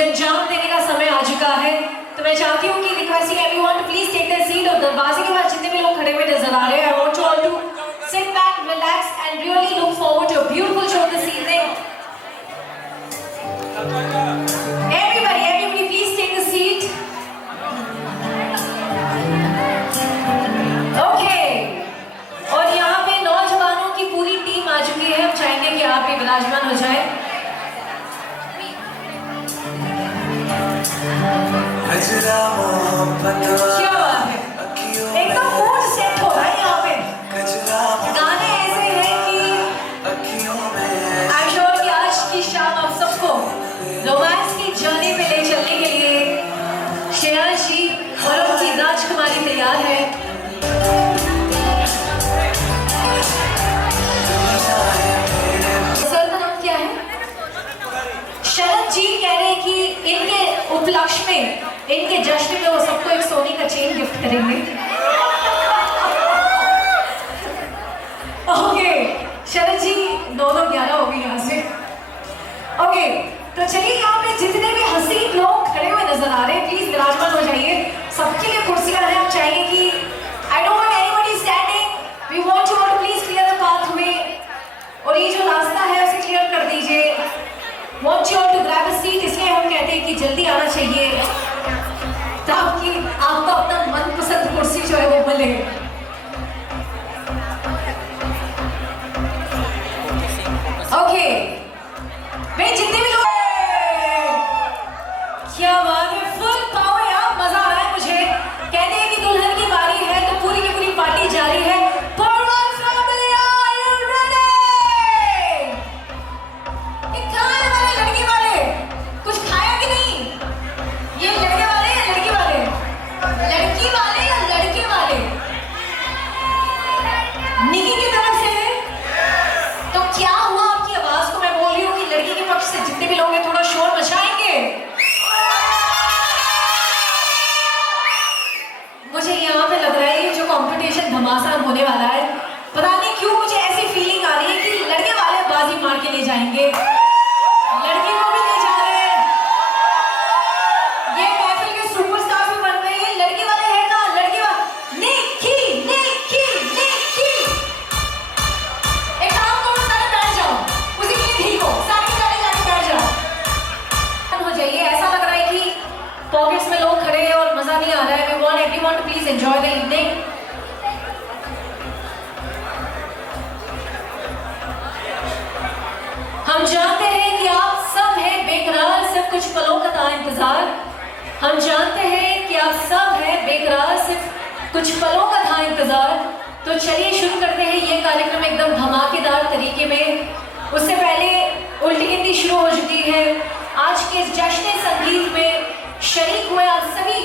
उसे अंजाम देने का समय आ चुका है। तो मैं चाहती हूँ कि requesting everyone to please take their seat. और दरवाजे के पास जितने भी लोग खड़े हुए नजर आ रहे हैं, I want you all to sit back, relax and really look forward to a beautiful show this evening. Everybody please take a seat. Okay. और यहाँ पे नौजवानों की पूरी टीम आ चुकी है। हम चाहेंगे कि आप भी विराजमान हो जाए। क्या बात है, एकदम मूड सेट हो रहा है यहाँ पे। गाने ऐसे हैं कि आई एम श्योर कि आज की शाम आप सबको रोमांस की जर्नी पे ले चलने के लिए श्रेयांश जी और उनकी राजकुमारी तैयार है। सर का नाम क्या है? शरद जी कह रहे हैं कि इनके उपलक्ष्य में, इनके जश्न में वो सबको एक सोने का चेन गिफ्ट करेंगे। ओके शरद जी 9-11 हो गई यहाँ से। ओके तो चलिए, यहाँ पे जितने भी हसीन लोग खड़े हुए नजर आ रहे हैं प्लीज विराजमान हो जाइए। सबके लिए कुर्सियां हैं। हम चाहेंगे कि I don't want anybody standing, we want you all to please clear the pathway. और ये जो रास्ता है उसे क्लियर कर दीजिए। Want you all to grab a seat, इसलिए हम कहते हैं कि जल्दी आना चाहिए ताकि आपको अपना मनपसंद कुर्सी जो है वो मिले। ओके भाई, जितने भी लोग, क्या बात है, फुल पावर यार, मजा आ रहा है मुझे। कहते हैं कि दुल्हन की बारी है तो पूरी की पूरी पार्टी जारी है। लड़की वाले कुछ खाया कि नहीं? ये लड़के वाले या लड़की वाले? लड़की वाले या लड़के वाले? निकी की तरफ से है। तो क्या हुआ आपकी आवाज को? मैं बोल रही हूँ कि लड़की के पक्ष से जितने भी लोग हैं थोड़ा शोर मचाएंगे। मुझे यहाँ पे लग रहा है ये जो कंपटीशन घमासान होने वाला है, पता नहीं क्यों मुझे ऐसी फीलिंग आ रही है कि लड़के वाले बाजी मार के ले जाएंगे, लड़की को भी ले जा रहे हैं। ये महफिल के सुपरस्टार भी बन रहे हैं। लड़की वाले है ना? लड़की वाले निकी निकी निकी, एक काम करो, सारे बैठ जाओ, उसी के लिए ठीक हो, सारे जाके बैठ जाओ, हो जाइए। ऐसा लग रहा है कि पॉकेट्स में लोग खड़े हैं और मजा नहीं आ रहा है। We want everyone to please enjoy the evening. हम जानते हैं कि आप सब हैं बेकरार, सिर्फ कुछ पलों का था इंतजार। हम जानते हैं कि आप सब हैं बेकरार, सिर्फ कुछ पलों का था इंतजार। तो चलिए शुरू करते हैं ये कार्यक्रम एकदम धमाकेदार तरीके में। उससे पहले उल्टी गिनती शुरू हो चुकी है। आज के इस जश्न संगीत में शरीक हुए आप सभी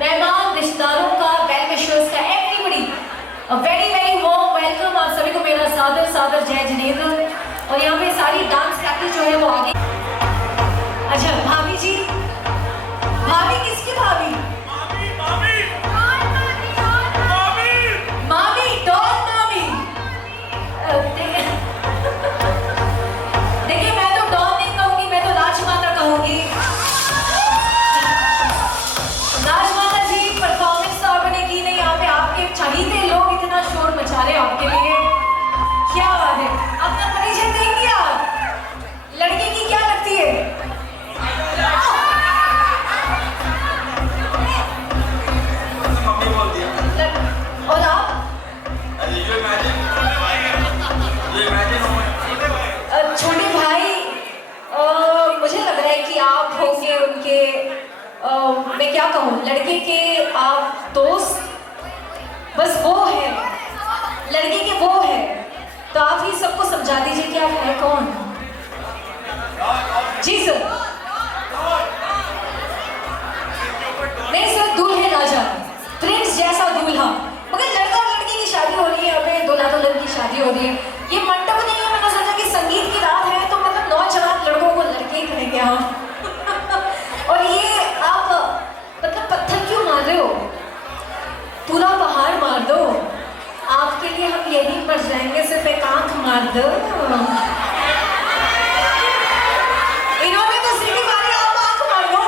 मेहमान, रिश्तेदारों का, वेल विशर्स का, everybody a very very warm welcome. आप सभी को मेरा सादर सादर जय जिनेंद्र। और यहाँ पे सारी डांस प्रैक्टिस जो है वो आगे। अच्छा भाभी जी, भाभी किसकी भाभी? मामी डॉन मामी। देखिए मैं तो डॉन नहीं कहूंगी, मैं तो राजमाता कहूंगी। राजमाता जी परफॉर्मेंस तो आपने की नहीं, यहाँ पे आपके चहीते लोग इतना शोर मचा रहे हैं आपके लिए। क्या बात है, अपना परिचय देंगे आप? लड़की की क्या लगती है? और आप? छोटे भाई, मुझे लग रहा है कि आप होंगे उनके, मैं क्या कहूँ, लड़के के आप दोस्त, बस वो है, लड़के के वो है। तो आप ही सबको समझा दीजिए कि आप है कौन। जी सर। नहीं सर, दूल्हे राजा, प्रिंस जैसा दूल्हा। मगर लड़का और लड़की की शादी हो रही है, अबे दूल्हा दुल्हन की शादी हो रही है। ये मंडप नहीं है। मैंने सोचा कि संगीत की रात है तो मतलब नौजवान लड़कों को लड़के ही करेंगे हम। और ये आप मतलब पत्थर क्यों मार रहे हो? पूरा पहाड़ मार दो, आपके लिए हम यहीं पर जाएंगे, सिर्फ एक आंख मार दो। इन्होंने तो सिटी मारी, आप आंख मार दो।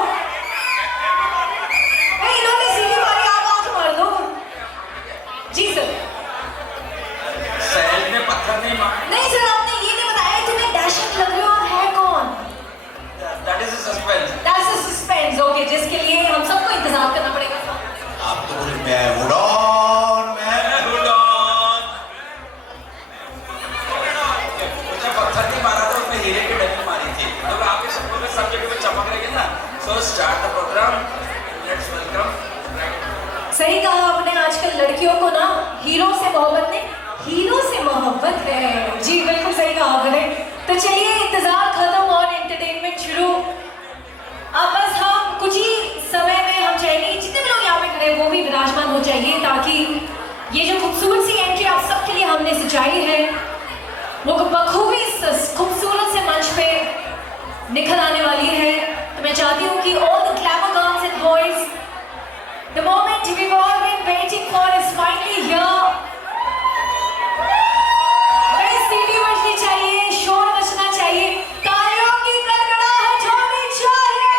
हमने सजाई है वो बखूबी खूबसूरत से मंच पे निखर आने वाली है। तो मैं चाहती हूँ कि all the glamour girls and boys, the moment we've all been waiting for is finally here. बड़ी सीटी बजनी चाहिए, शोर बजना चाहिए, तालियों की गड़गड़ाहट होनी चाहिए।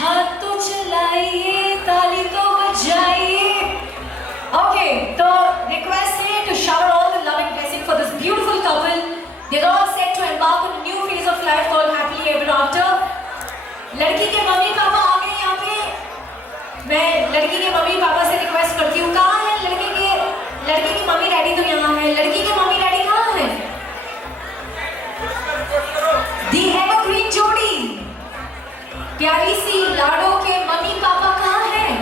हाथ तो चलाइए, ताली तो बजाइए। Okay, तो request है to shower all the love and blessing for this beautiful couple. They're all set to embark on a new phase of life called happily ever after. लड़की के मम्मी पापा आ गए यहाँ पे। मैं लड़की के मम्मी पापा से रिक्वेस्ट करती हूँ, कहाँ है लड़की की मम्मी डैडी? तो यहाँ है। लड़की के मम्मी डैडी कहाँ है? दी एवरग्रीन जोड़ी, प्यारी सी लाडो के मम्मी पापा कहाँ हैं?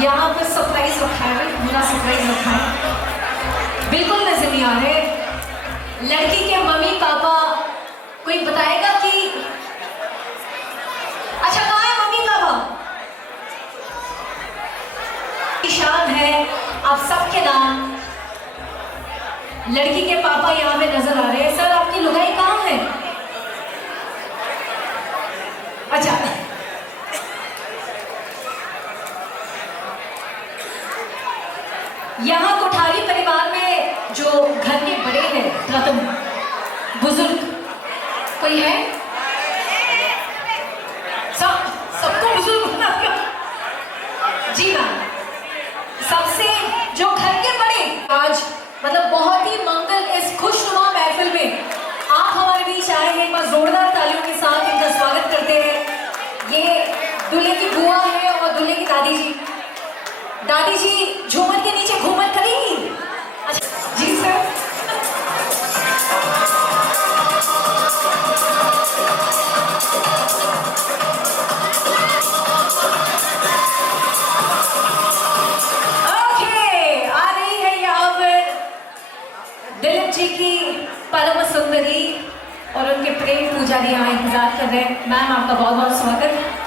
यहाँ पर सरप्राइज रखा है, मेरा सरप्राइज रखा है, बिल्कुल नजर नहीं आ रहे। लड़की के मम्मी पापा कोई बताएगा कि अच्छा कहाँ है मम्मी पापा? शान है आप सबके नाम। लड़की के पापा यहाँ पे नजर आ रहे हैं। सर आपकी लुगाई कहाँ है? अच्छा यहाँ कोठारी परिवार में जो घर के बड़े हैं, प्रथम बुजुर्ग कोई है? सबको बुजुर्ग बना जी मैम। सबसे जो घर के बड़े आज मतलब बहुत ही मंगल इस खुशनुमा महफिल में आप हमारे बीच आए हैं। एक बार जोरदार तालियों के साथ इनका स्वागत करते हैं। ये दूल्हे की बुआ है और दूल्हे की दादी जी। दादी जी झूमर के नीचे घूमर करेंगी? अच्छा जी सर। ओके, आ रही है यहाँ पर दिलीप जी की परम सुंदरी और उनके प्रेम पुजारी यहाँ इंतजार कर रहे हैं। मैम आपका बहुत बहुत स्वागत।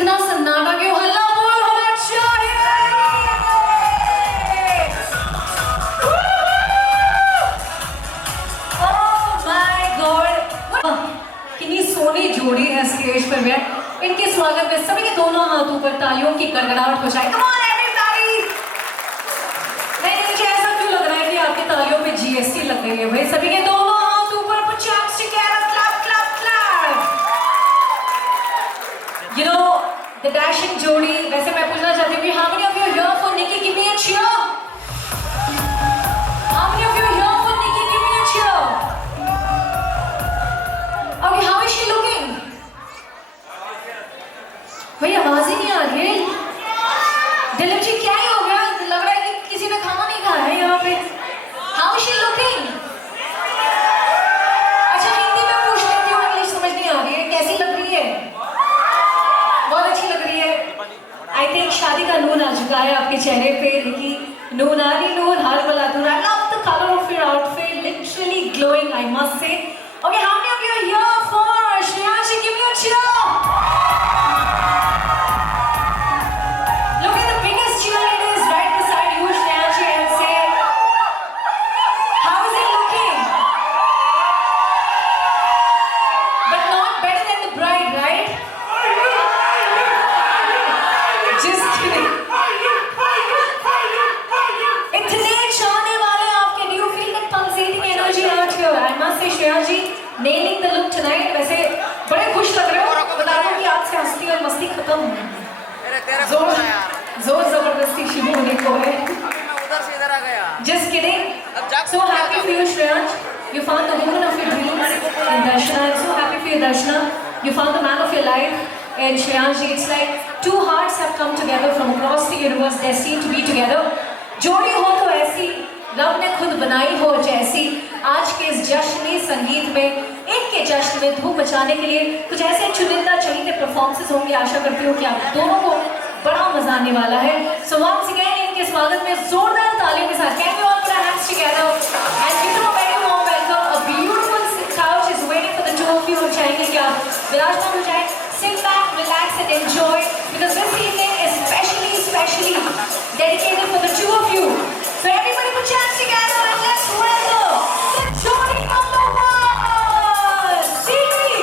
इतना सन्नाटा क्यों? हल्ला बोल होना चाहिए। Oh my God! कितनी सोनी जोड़ी है स्टेज पर बैठ। इनके स्वागत में सभी के दोनों हाथ ऊपर तालियों की गड़गड़ाहट हो जाए। Come on everybody! नहीं, मुझे ऐसा क्यों लग रहा है कि आपकी तालियों पे GST लग गई है भाई। सभी के दोनों हाथ ऊपर, put your hands together, clap, clap, clap. You know, the dashing जोड़ी। वैसे मैं पूछना चाहती हूँ कि how many of you are here for Nikki? Give me a cheer. How many of you are here for Nikki? Give me a cheer. Okay, how is she looking? भाई आवाज ही नहीं आ रही। दिलीप जी क्या ही हो गया? लग रहा है कि किसी ने खाना नहीं खाया है यहाँ पे। How is she looking? अच्छा हिंदी में पूछ लेती हूँ, इंग्लिश समझ नहीं आ रही है। कैसी लग रही है? बहुत अच्छी लग रही है। I think शादी का नूर आ चुका है आपके चेहरे पे। देखिए नूरानी नूर हर बला दूर। I love the color of your outfit, literally glowing, I must say. Okay, how many of you are here for Shreyanshi? Give me a cheer. Look at the biggest cheerleaders right beside you, Shreyanshi, and say, how is it looking? But not better than the bride, right? Just kidding. इतने चाहने वाले आपके, do you feel the pulsating energy out here? I must say, Shreyanshi, nailing the look tonight. वैसे बड़े खुश लग रहे हो। बता दो कि आज से हंसी और मस्ती खत्म है। जोर जबरदस्ती शुरू होने को है। उधर से इधर आ गया। Just kidding. So happy for you, Shreyansh. You found the woman of your dreams in Darshana. I'm so happy for you, Darshana. You found the man of your life. And Shreyanshi, it's like two hearts have come together from across the universe, destined to be together. जोड़ी हो तो ऐसी, रब ने खुद बनाई हो जैसी। आज के इस जश्न संगीत में, इनके जश्न में धूम मचाने के लिए कुछ ऐसे चुनिंदा चढ़ीते परफॉर्मेंसेस होंगे। आशा करती हूँ कि आप दोनों को बड़ा मजा आने वाला है। So once again इनके स्वागत में जोरदार तालियों के साथ can we all put our hands together and give them a very warm welcome. A beautiful couch is waiting for the two of you. हम चाहेंगे कि आप विराजमान हो जाएं, sit back, relax and enjoy because this evening is specially dedicated for the two of you. So everybody put your hands together and let's welcome the joining number one, Sydney.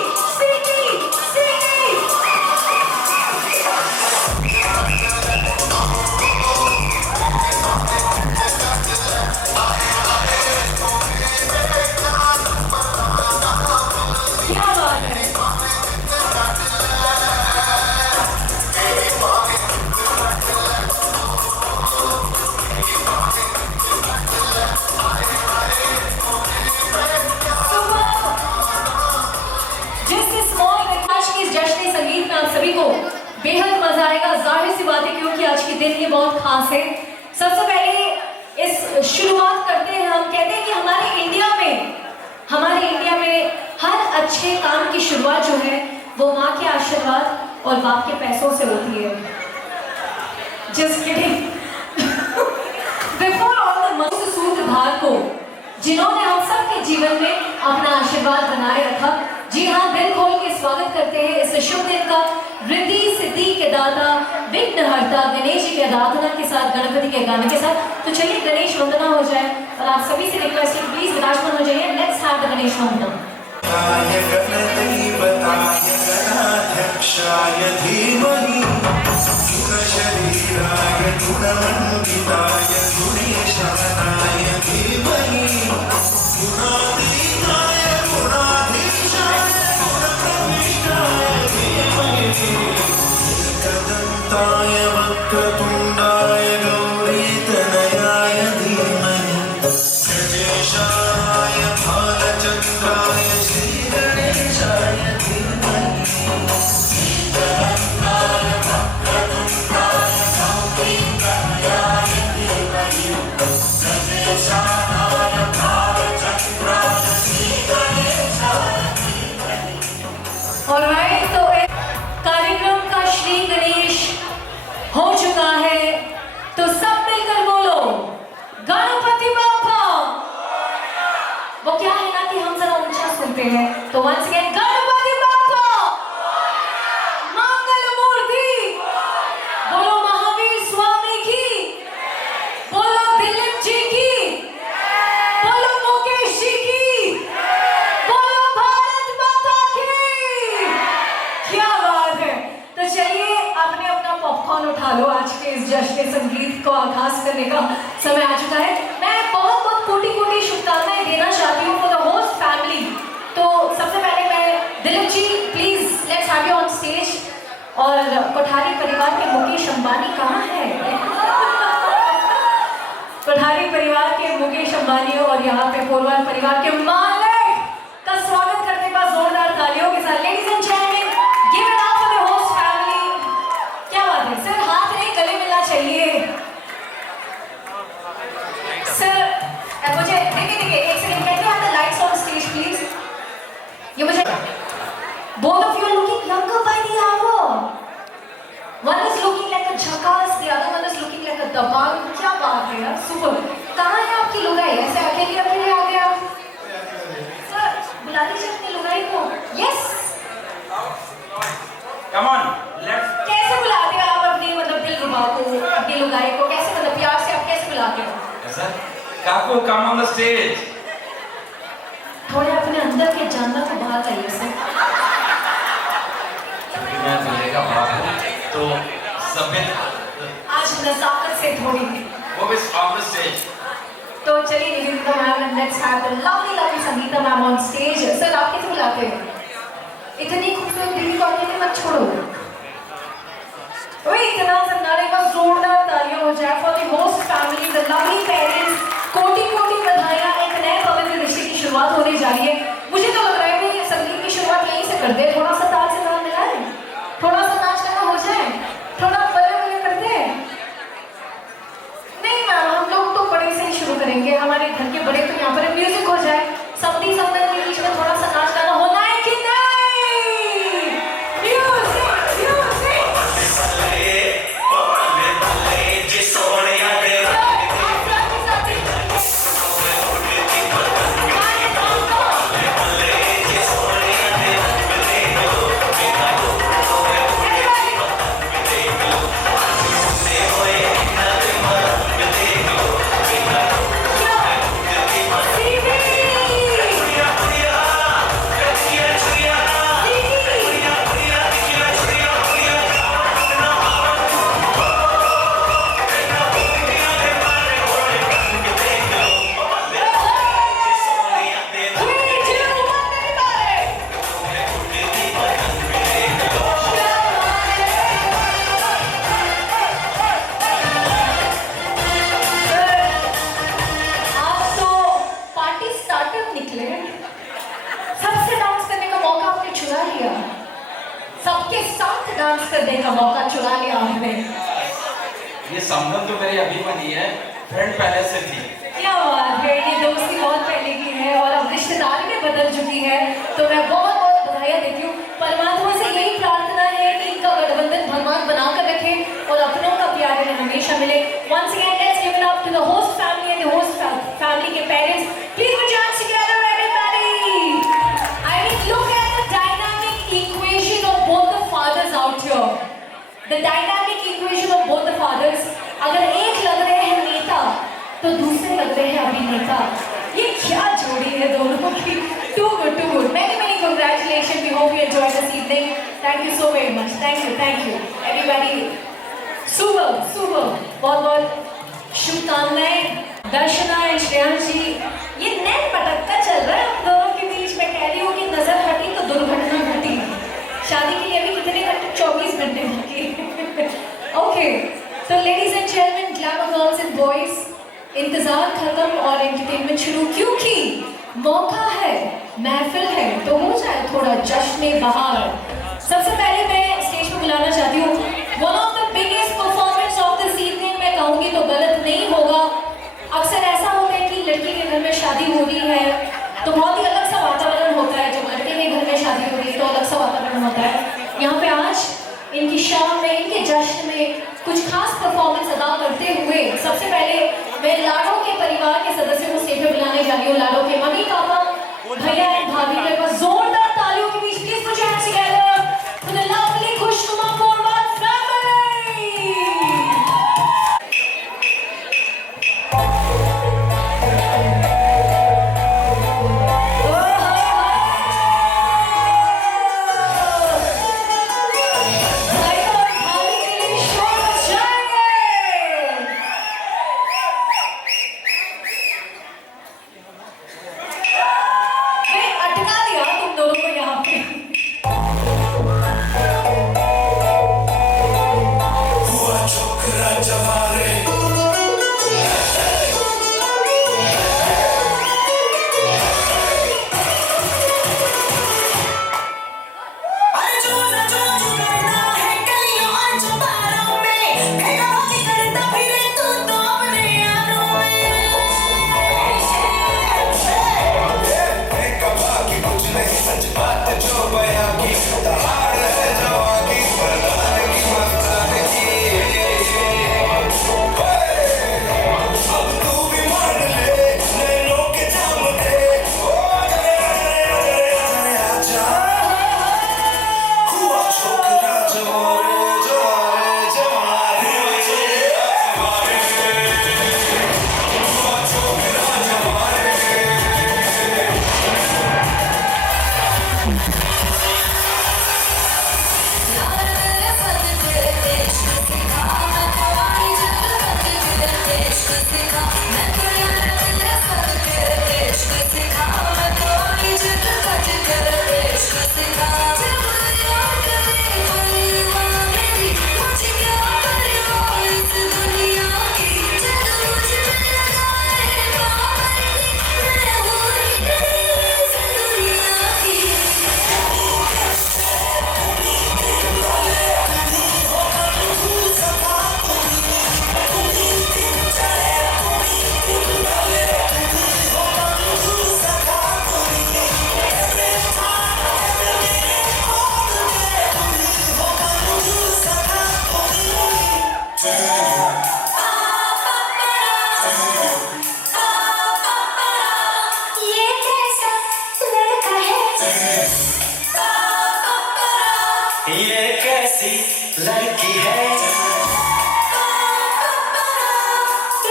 क्या बात है? सभी को बेहद मजा आएगा। जाहिर सी बात है क्योंकि आज के दिन ये बहुत खास है। सबसे पहले इस शुरुआत करते हैं। हम कहते हैं कि हमारे इंडिया में हर अच्छे काम की शुरुआत जो है वो माँ के आशीर्वाद और बाप के पैसों से होती है। Just kidding. Before all the money सूत्रधार को जिन्होंने हम सबके जीवन में अपना आशीर्वाद बनाए रखा, जी हाँ, दिल खोल के स्वागत करते हैं इस शुभ दिन का। रिद्धि सिद्धि के दाता, विघ्नहर्ता गणेश जी के आराधना के साथ, गणपति के गाने के साथ। तो चलिए गणेश वंदना हो जाए और आप सभी से रिक्वेस्ट है प्लीज विराजमान हो जाइए। लेट्स हैव द गणेश वंदना। वक्रतुण्डाय गौरीतनयाय धीमहि गणेशाय भालचन्द्राय श्रीगणेशाय धीमहि गणेशाय वक्रतुण्डाय गौरीतनयाय धीमहि गणेशाय भालचन्द्राय श्रीगणेशाय धीमहि। ऑलराइट, तो कार्यक्रम का श्री गणेश हो चुका है। फोन उठा लो, आज के इस जश्न संगीत को आगाज करने का समय आ चुका है। मैं बहुत बहुत कोटि कोटि शुभकामनाएं देना चाहती हूँ फॉर द होस्ट फैमिली। तो सबसे पहले मैं Dilip ji, please let's have you on stage. और कोठारी परिवार के मुकेश अंबानी कहाँ है? कोठारी परिवार के मुकेश अंबानी और यहाँ पे पोरवाल परिवार के मालिक का स्वागत करने का जोरदार तालियों के साथ। Ladies and gentleman, give it up for the host family. क्या बात है सर, हाथ नहीं गले मिलना चाहिए सर। मुझे देखिए एक second, can you have the lights on stage please? ये मुझे both of you are looking younger by the hour. One is looking like a jackass, the other one is looking like a dabang. क्या बात है यार, super. कहाँ है आपकी लुगाई? ऐसे अकेले अकेले आ गए आप? सर बुला दीजिए अपनी लुगाई को। Yes. Come on, let's. कैसे बुलाते हैं आप अपनी मतलब दिलरुबा को, अपनी लुगाई को? कैसे मतलब प्यार से आप कैसे बुलाते हो? Sir, Kaku, come on the stage. थोड़े अपने अंदर के जानवर को बाहर लाइए सर। मैं चलेगा बाहर तो सभी आज नज़ाकत से थोड़ी वो भी on the stage. तो चलिए Nivedita ma'am and let's have the lovely Sangeeta ma'am on stage. Sir आप कैसे बुलाते हैं? इतनी खूबसूरत बीवी को अकेले मत छोड़ो। वही इतना सन्नाटे का जोरदार तालियां हो जाए for the host family, the lovely parents. कोटि कोटि बधाइयां, एक नए पवित्र रिश्ते की शुरुआत होने जा रही है। मुझे तो लग रहा है कि संगीत की शुरुआत यहीं से कर दे। थोड़ा सा ताल से ताल मिलाएं, थोड़ा सा नाच गाना हो जाए, थोड़ा बल्ले बल्ले करते हैं। नहीं मैम, हम लोग तो बड़े से ही शुरू करेंगे। हमारे घर के बड़े तो यहाँ पर म्यूजिक हो जाए, सबकी संगत के बीच में थोड़ा सा नाच गाना होना है कि नहीं? Music music. सबके साथ डांस करने का मौका चुरा लिया आपने। ये संबंध तो मेरी अभी बनी है, फ्रेंड पहले से थी। क्या बात है, ये दोस्ती बहुत पहले की है और अब रिश्तेदारी में बदल चुकी है। तो मैं बहुत बहुत बधाइयाँ देती हूँ। परमात्मा से यही प्रार्थना है कि इनका गठबंधन भगवान बनाकर रखे और अपनों का प्यार इन्हें हमेशा मिले। Once again, let's give it up to the host family and the host family के parents. Please put your hands together, everybody. I mean, look at the dynamic equation of both the fathers out here. The dynamic equation of both the fathers. अगर एक लग रहे हैं नेता तो दूसरे लग रहे हैं अभिनेता। ये क्या जोड़ी है दोनों की? Too good, too good. Many many congratulations. We hope you enjoyed this evening. Thank you so very much. Thank you, everybody. Super, super. बहुत बहुत शुभकामनाएं। दर्शना एंड श्रेयांश जी, ये नेट पटकता चल रहा है हम दोनों के बीच। मैं कह रही हूँ कि नजर हटी तो दुर्घटना घटी। शादी के लिए अभी कितने घंटे? 24 घंटे बाकी। ओके, तो ladies and gentleman, glamour girls and boys, इंतजार खत्म और एंटरटेनमेंट शुरू, क्योंकि मौका है, महफिल है, तो हो जाए थोड़ा जश्न बहार। सबसे पहले मैं स्टेज पर बुलाना चाहती हूँ one of the biggest performance of this evening. मैं कहूँगी तो गलत नहीं होगा। अक्सर ऐसा होता है कि लड़की के घर में शादी हो रही है तो बहुत ही अलग सा वातावरण होता है। जब लड़के के घर में शादी हो रही है तो अलग सा वातावरण होता है। यहाँ पे आज इनकी शाम में, इनके जश्न में कुछ खास परफॉर्मेंस अदा करते हुए सबसे पहले मैं लाडो के परिवार के सदस्यों को स्टेज पे बुलाने जा रही हूँ। लाडो के मम्मी पापा, भैया एंड भाभी के पास जोरदार तालियों के बीच please put your hands together for the lovely खुशनुमा पोरवाल फैमिली। भाई और भाभी के लिए शोर ये कैसी लड़की है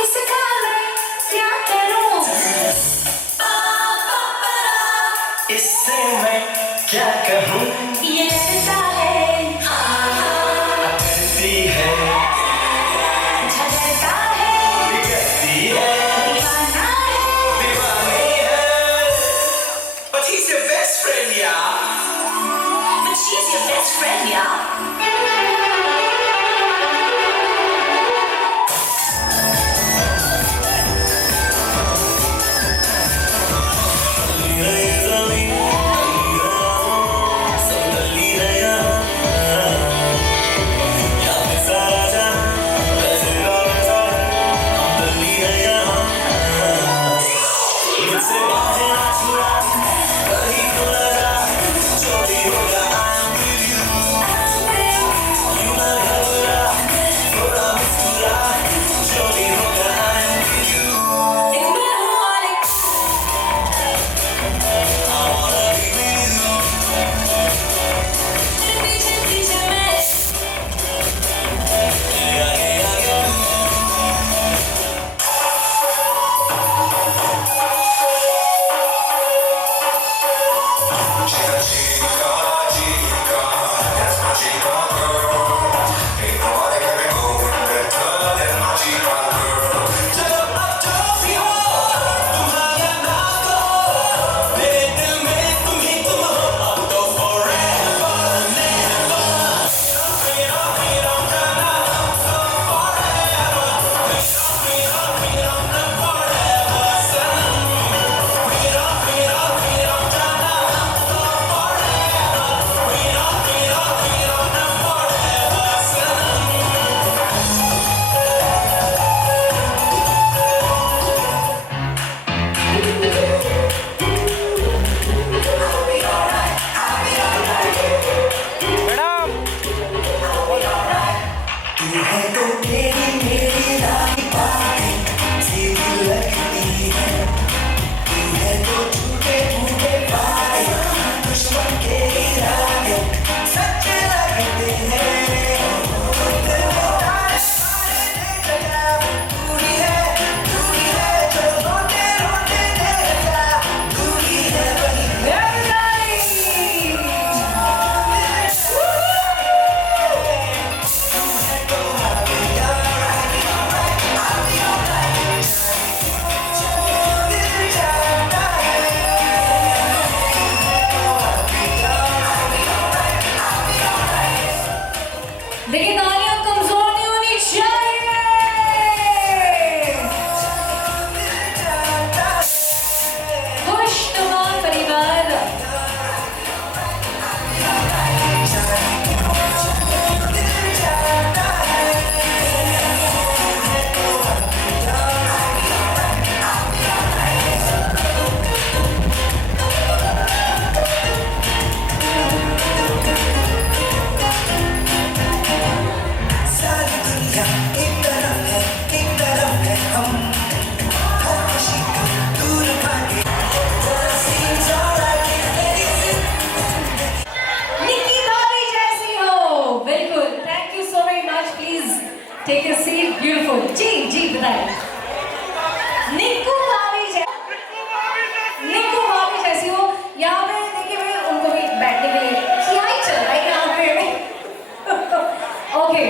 इसका मैं क्या करूं? इससे मैं क्या कहूँ ये ऐसा है, करती है झगड़ता है, बिगड़ती है दीवाना है। दीवानी है But he's your best friend यार But she's your best friend, yeah. Chica, chica, chica, that's my chica girl. Ain't nobody can be going better than my chica girl. जब अब जो भी हो, तुम्हारा ना तो, मेरे दिल में तुम ही तुम हो, अब तो forever, never. We don't gonna so forever. We don't forever, son. We don't gonna तू है तो मेरी रानी बातें सीधी लगती है तू है तो झूठे झूठे वादे दुश्मन के इरादे सच्चे लगते हैं दिल में तारे मारे नहीं लगा तू ही है जो रोते रोते देगा तू ही है वही देखिए तालियां कमजोर नहीं होनी चाहिए। खुशनुमा परिवार, सारी दुनिया एक तरफ है हम हर खुशी को दूर भागे seems alright निक्की भाभी जैसी हो। बिल्कुल, thank you so very much. Please take a seat. Beautiful. जी बताइए। निक्कू भाभी जैसी हो। यहाँ पे देखिए मैं उनको भी बैठने के लिए क्या ही चल रहा है यहाँ पे। ओके,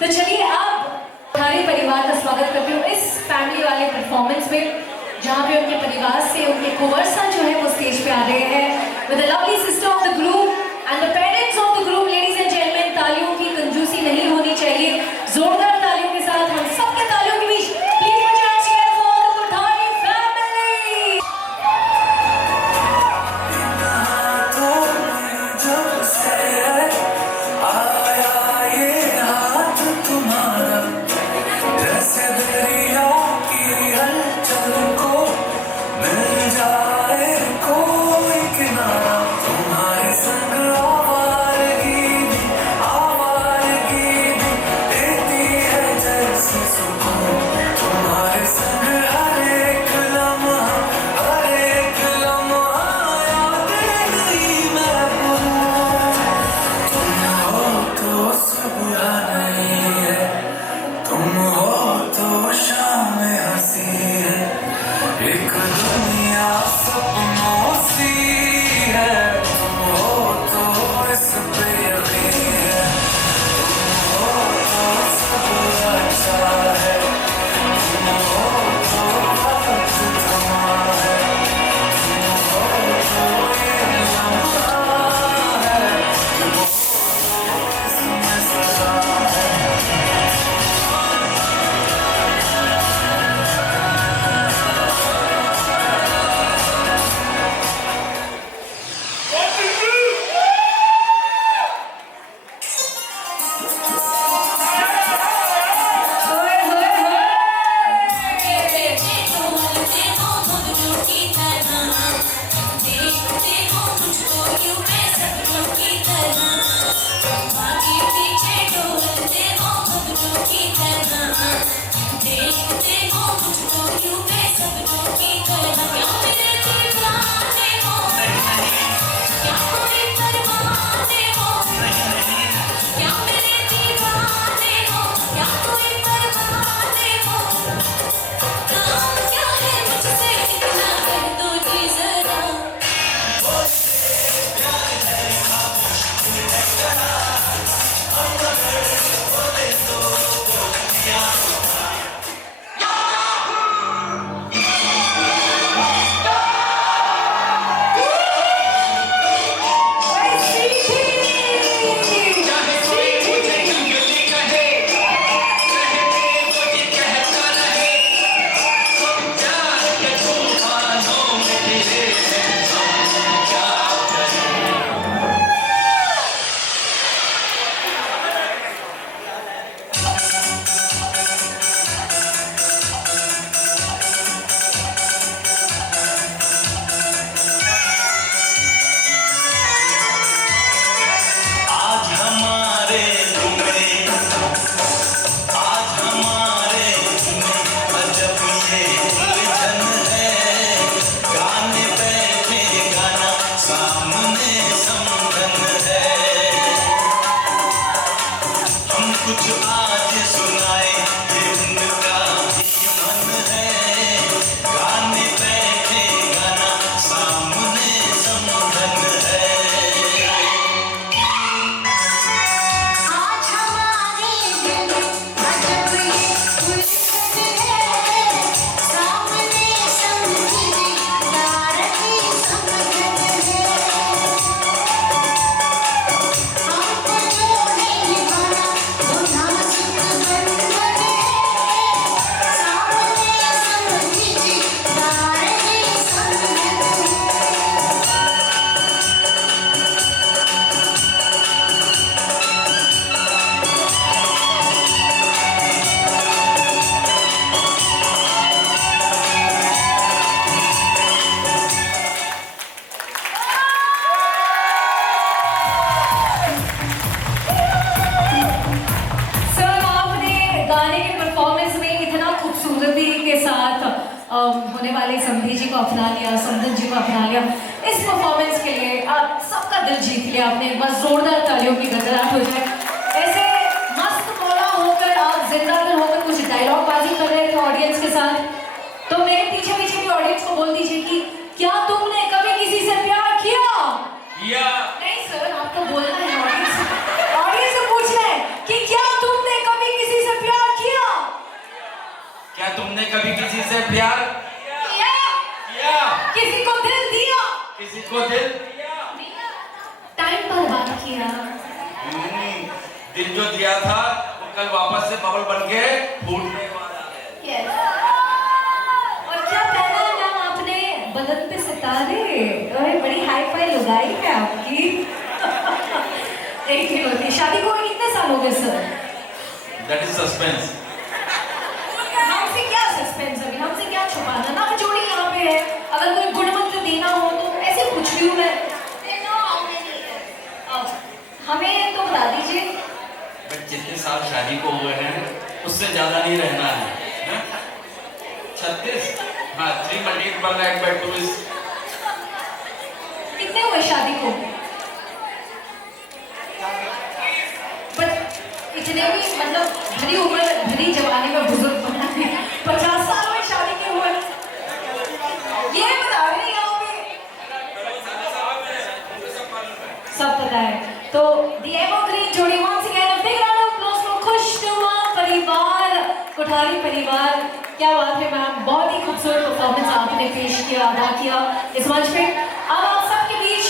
तो चलिए अब हमारे परिवार का स्वागत करती हूँ इस फैमिली वाले परफॉर्मेंस में, जहाँ पे उनके परिवार से उनके कुंवरसा जो है वो स्टेज पे आ रहे हैं with the lovely sister of the group and the parents of the group. Ladies and gentleman, तालियों की कंजूसी नहीं होनी चाहिए। जोरदार तालियों के साथ हम सबके तालियों के बीच प्लीज मुझे फॉर द कोठारी फैमिली। जब से आया ये हाथ तुम्हारा जैसे दरिया की हलचल को मिल जाए कोई किनारा तुम्हारे संग आवारगी आज सुनाए ये उनका ही मन है गाने बैठे गाना सामने समधन है आज हमारे दिल अजब ये उलझन है सामने समझी यार की समझन है हमको जो है निभाना वो नाजुक बंधन है सामने समझी यार की समझन है सर आपने गाने के परफॉर्मेंस में इतना खूबसूरती के साथ होने वाले समधी जी को अपना लिया, समधन जी को अपना लिया। इस परफॉर्मेंस के लिए आप सबका दिल जीत लिया आपने। एक बार जोरदार तालियों की गड़गड़ाहट हो जाए। ऐसे मस्त मौला होकर आप जिंदा दिल होकर कुछ डायलॉग बाजी कर रहे थे ऑडियंस के साथ, तो मेरे पीछे पीछे भी ऑडियंस को बोल दीजिए कि क्या तुमने कभी किसी से प्यार किया? या नहीं सर, आपको बोलना है। ऑडियंस से पूछना है कि क्या तुमने कभी किसी से प्यार किया? क्या तुमने कभी किसी से प्यार किया? किया? किसी को दिल दिया? किसी को दिल टाइम पर बात किया? दिल जो दिया था वो कल वापस से बबल बन के फूटने वाला है। Yes. और क्या पहना है नाम आपने? बदन पे सितारे। अरे बड़ी हाई फाई लुगाई है आपकी। एक ही होती है। शादी को कितने साल हो गए सर? That is suspense. हमसे क्या सस्पेंस अभी, हमसे क्या छुपाना? ना जोड़ी यहाँ पे है। अगर कोई गुड मंत्र देना हो तो ऐसे पूछ रही हूँ मैं। अब हमें तो बता दीजिए। बट जितने साल शादी को हुए हैं उससे ज्यादा नहीं रहना है। 36 हाँ 3 multiplied by 2 is कितने हुए शादी को? बट इतने भी मतलब भरी उम्र भरी जवानी में बुजुर्ग बना है। 50 साल में शादी के हुए ये बता रहे हैं यहाँ पे। सब पता है। तो the evergreen जोड़ी once again a big round of applause for खुशनुमा परिवार, कोठारी परिवार। क्या बात है मैम, बहुत ही खूबसूरत परफॉर्मेंस आपने पेश किया, अदा किया इस मंच पे। अब आप सबके बीच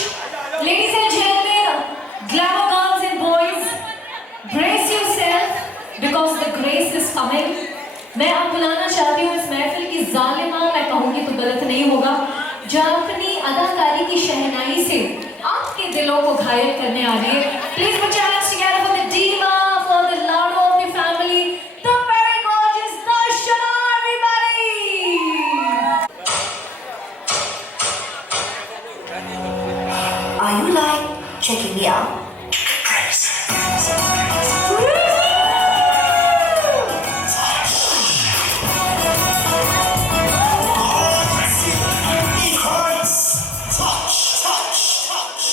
ladies and gentleman, glamour girls and boys, brace yourself because the grace is coming। मैं अब बुलाना चाहती हूँ इस महफिल की जालिमा, मैं कहूँगी तो गलत नहीं होगा, जो अपनी अदाकारी की शहनाई से आपके दिलों को घायल करने आ रही है। Please put your hands together for the diva, for the loud of the family, the very gorgeous Darshana, everybody। Are you like checking me out? Touch, touch, touch.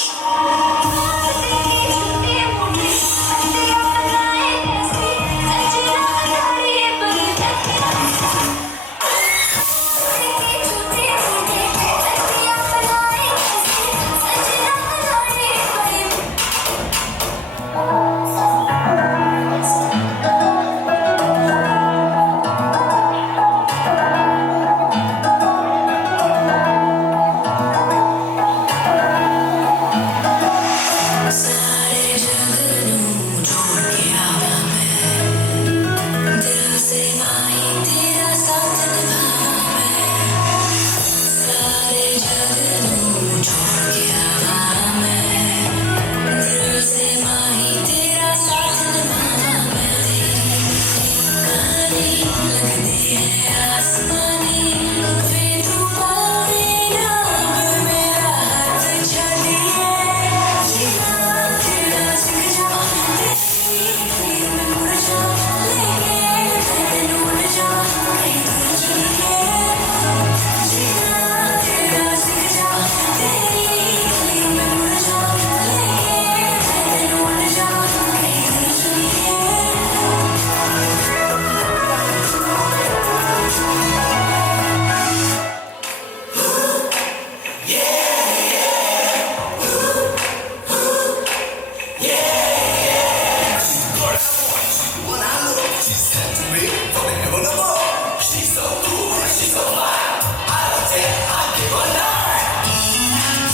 She said to me, don't make me wanna more. She's so cool, she's so fine. I don't care, I give her nine.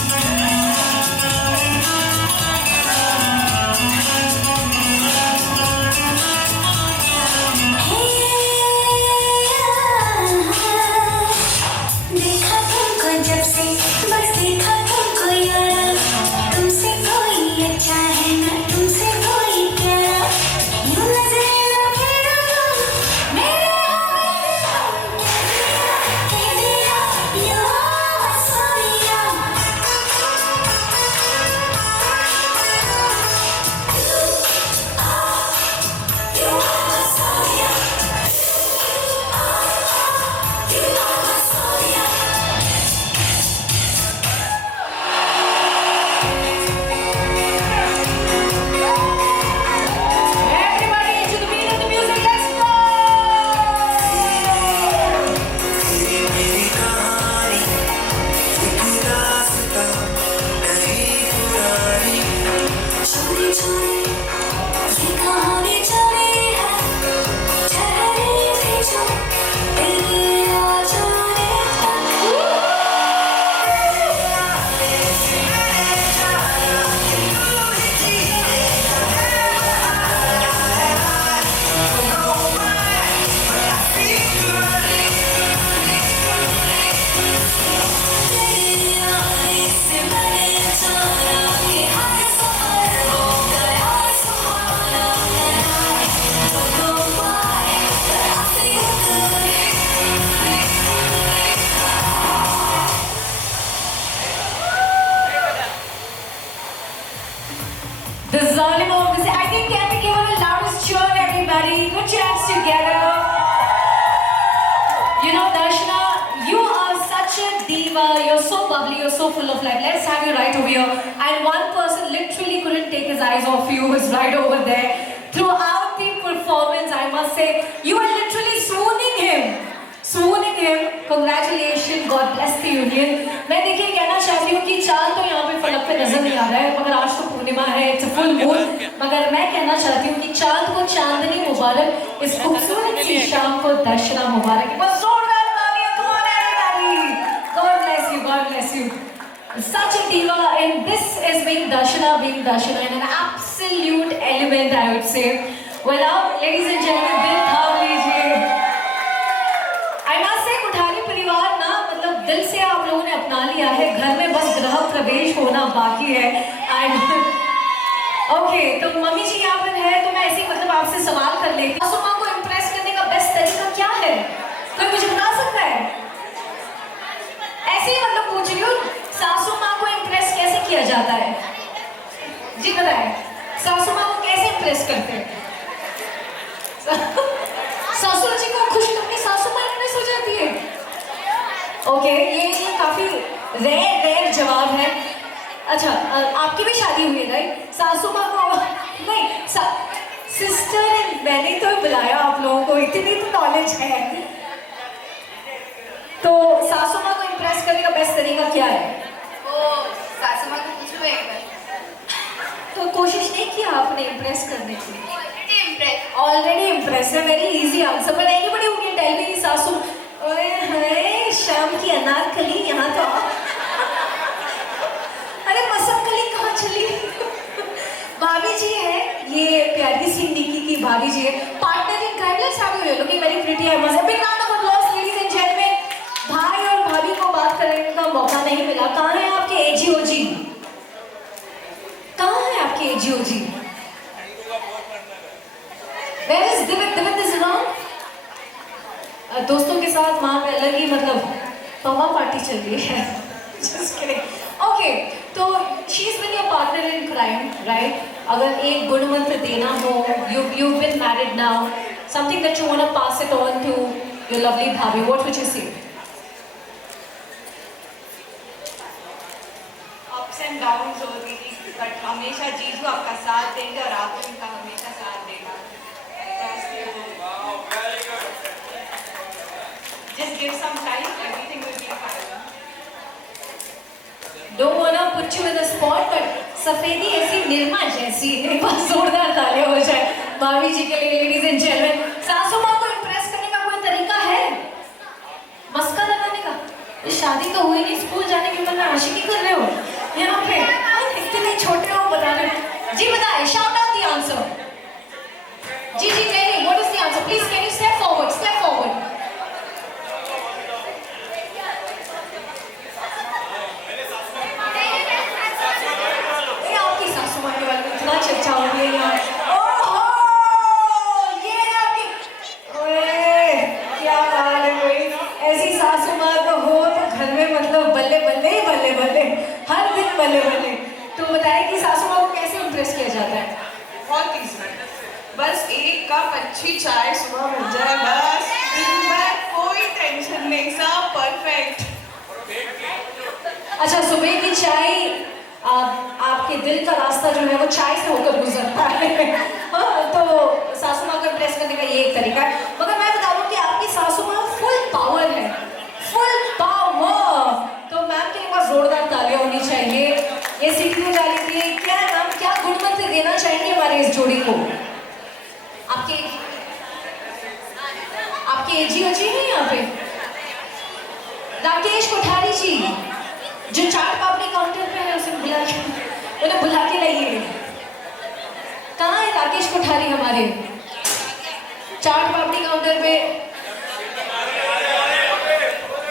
देखा तुमको जब से बस देखा तुमको यारा तुमसे कोई अच्छा है ना तुमसे कोई प्यारा यूं नजर ना फेरो तुम मेरे कह दिया you are Sonia you are Sonia you are Sonia Everybody into the beat of the music, let's go! तेरी मेरी कहानी एक रास्ता नहीं पुरानी चोरी चोरी ये कहानी चली है ठहरी थी जो तेरी आजोरे तेरी आने से मैंने जाना कि हर सफर हो गया सुहाना Don't know why, but I feel good. The Zalim of the I think can we give her the loudest cheer, everybody? Put your hands together. You know, Darshana, you are such a diva. You're so bubbly. You're so full of life. Let's have you right over here. And one person literally couldn't take his eyes off you. Who's right over there. Throughout the performance, I must say, you are literally swooning him. Swooning him. Congratulations. God bless the union. मैं देखिए कहना चाहती हूँ कि चांद तो यहाँ पे फलक पे नजर नहीं आ रहा है मगर आज तो पूर्णिमा है इट्स अ फुल मून मगर मैं कहना चाहती हूँ कि चांद को चांदनी मुबारक इस खूबसूरत सी शाम को दर्शना मुबारक बस जोरदार तालियां come on everybody God bless you such a diva and this is being Darshana in an absolute element I would say well now ladies and gentlemen दिल थाम लीजिए I must say कुठारी परिवार ना मतलब दिल से आप लोगों ने अपना लिया है घर में बस गृह प्रवेश होना बाकी है ओके तो मम्मी जी यहाँ पर है तो मैं ऐसे ही मतलब आपसे सवाल कर लेती हूँ सासू माँ को इम्प्रेस करने का बेस्ट तरीका क्या है कोई मुझे बता सकता है ऐसे ही मतलब पूछ रही हूँ सासू माँ को इम्प्रेस कैसे किया जाता है जी बताएं सासू माँ को कैसे इम्प्रेस करते हैं सासू जी को खुश करके सासू माँ इम्प्रेस हो जाती है ओके ये काफी रेयर जवाब है अच्छा आपकी भी शादी हुई है राइट सासू माँ को नहीं सिस्टर मैंने तो बुलाया आप लोगों को इतनी तो नॉलेज है तो सासू माँ को इम्प्रेस करने का बेस्ट तरीका क्या है सासू माँ को पूछो एक बार तो कोशिश नहीं किया आपने इम्प्रेस करने की already impress already impressed a very easy answer but anybody who can tell me सासू ओए हाय शाम की अनारकली यहाँ तो अरे मसकली कहाँ चली भाभी जी है ये प्यारी सी निकी की भाभी जी है partner in crime let's have you looking very pretty I must big round of applause ladies and gentleman भाई और भाभी को बात करने का मौका नहीं मिला कहाँ है आपके एजीओजी कहाँ है आपके एजीओजी Where is Divit? Divit is around? दोस्तों के साथ वहाँ पे अलग ही मतलब पवा पार्टी चल रही है Just kidding. Okay, तो she's been your partner in crime, right? अगर एक गुण मंत्र देना हो, you've been married now, something that you want to pass it on to your lovely bhabhi, what would you say? Ups and downs होती थी but हमेशा जीजू आपका साथ देंगे और आप उनका हमेशा साथ देगा Just give some time, everything will be fine. Don't wanna put you in the spot, but सफेदी ऐसी निर्मा जैसी है बस जोरदार तालियां हो जाए भाभी जी के लिए ladies and gentlemen उसकी चाय सुबह मिल जाए बस, दिन भर कोई टेंशन नहीं, सब परफेक्ट। अच्छा, सुबह की चाय, आपके दिल का रास्ता जो है वो चाय से होकर गुजरता है। हाँ, तो सासू माँ को इम्प्रेस करने का ये एक तरीका है। मगर मैं बता दूँ कि आपकी सासू माँ फुल पावर है, फुल पावर। तो मैम के लिए बहुत जोरदार तालियां होनी चाहिए। ये सीटी में डाली थी, क्या मैम, क्या गुण मंत्र देना चाहेंगे हमारे इस जोड़ी को? आपके एजी ओजी है यहाँ पे? राकेश कोठारी जी जो चाट पापड़ी काउंटर पे है, उन्हें बुला के लाइए। कहाँ है राकेश कोठारी हमारे चाट पापड़ी काउंटर पे?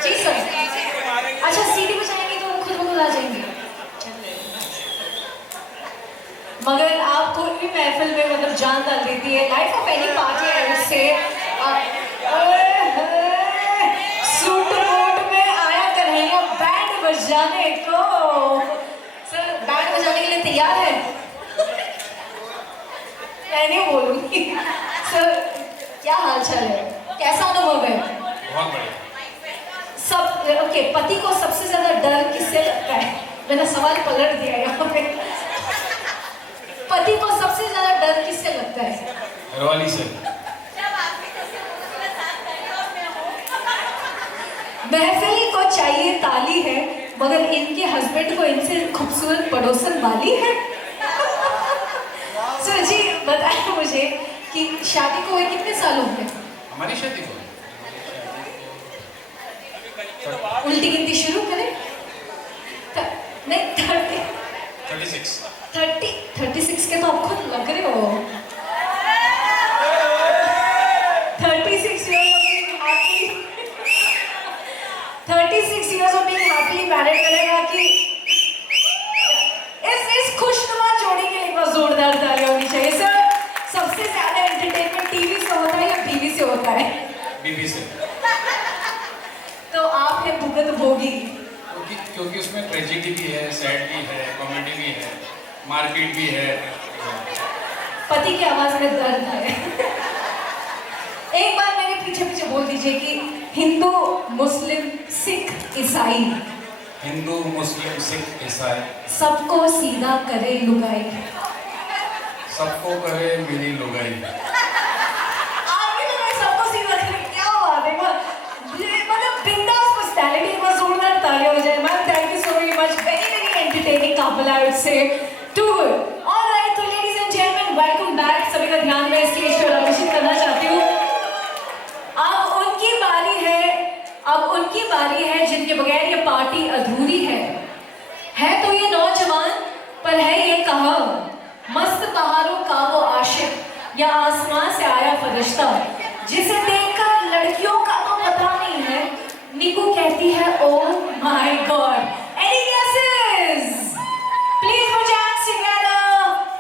जी सर। अच्छा, सीटी बजाएंगे तो वो खुद ब खुद आ जाएंगे। मगर आपको भी महफिल में मतलब जान डाल देती है। लाइफ ऑफ एनी पार्टी है उससे। सूट बूट में आया कन्हैया बैंड बजाने को। सर, बैंड बजाने के लिए तैयार है? मैं नहीं बोलूंगी। सर, क्या हाल चाल है, कैसा अनुभव है? बहुत बढ़िया। सब ओके। पति को सबसे ज्यादा डर किससे लगता है? मैंने सवाल पलट दिया यहाँ पे। पति को सबसे ज्यादा डर किससे लगता है? घरवाली से। महफिल को चाहिए ताली है, मगर इनके हस्बैंड को इनसे खूबसूरत पड़ोसन वाली है। सर जी बताएं मुझे कि शादी को हुए कितने साल हो गए? हमारी शादी को उल्टी गिनती शुरू करें? नहीं, 36 के तो आप खुद लग रहे हो। 36 years of being happily married करेगा कि इस खुशनुमा जोड़ी के लिए बहुत जोरदार तालियां होनी चाहिए। सर, सबसे ज्यादा एंटरटेनमेंट टीवी से होता है या बीवी से होता है? बीबी से। तो आप है भुगत भोगी। क्योंकि उसमें ट्रेजेडी भी है, सैड भी है, कॉमेडी भी है, मारपीट भी है। पति की आवाज में दर्द है। एक बार मेरे पीछे पीछे बोल दीजिए कि हिंदू मुस्लिम सिख ईसाई, हिंदू मुस्लिम सिख ईसाई सबको सीधा करे लुगाई। सबको करे मेरी लुगाई। आपने तो सबको सीधा करे, क्या बात है। मतलब बिंदास पर्सनैलिटी। एक बार जोरदार तालियां हो जाए। Ma'am, thank you so very much. Very very entertaining couple, I would say. Too good. Alright, तो ladies and gentleman, welcome back. सभी का ध्यान मैं स्टेज पर आकर्षित करना चाहती हूँ। अब उनकी बारी है जिनके बगैर ये पार्टी अधूरी है तो ये नौजवान, पर है ये कहाँ? मस्त पहाड़ों का वो आशिक या आसमां से आया फरिश्ता, जिसे देखकर लड़कियों का तो पता नहीं है, निकू कहती है oh my God. Any guesses? Please put your hands together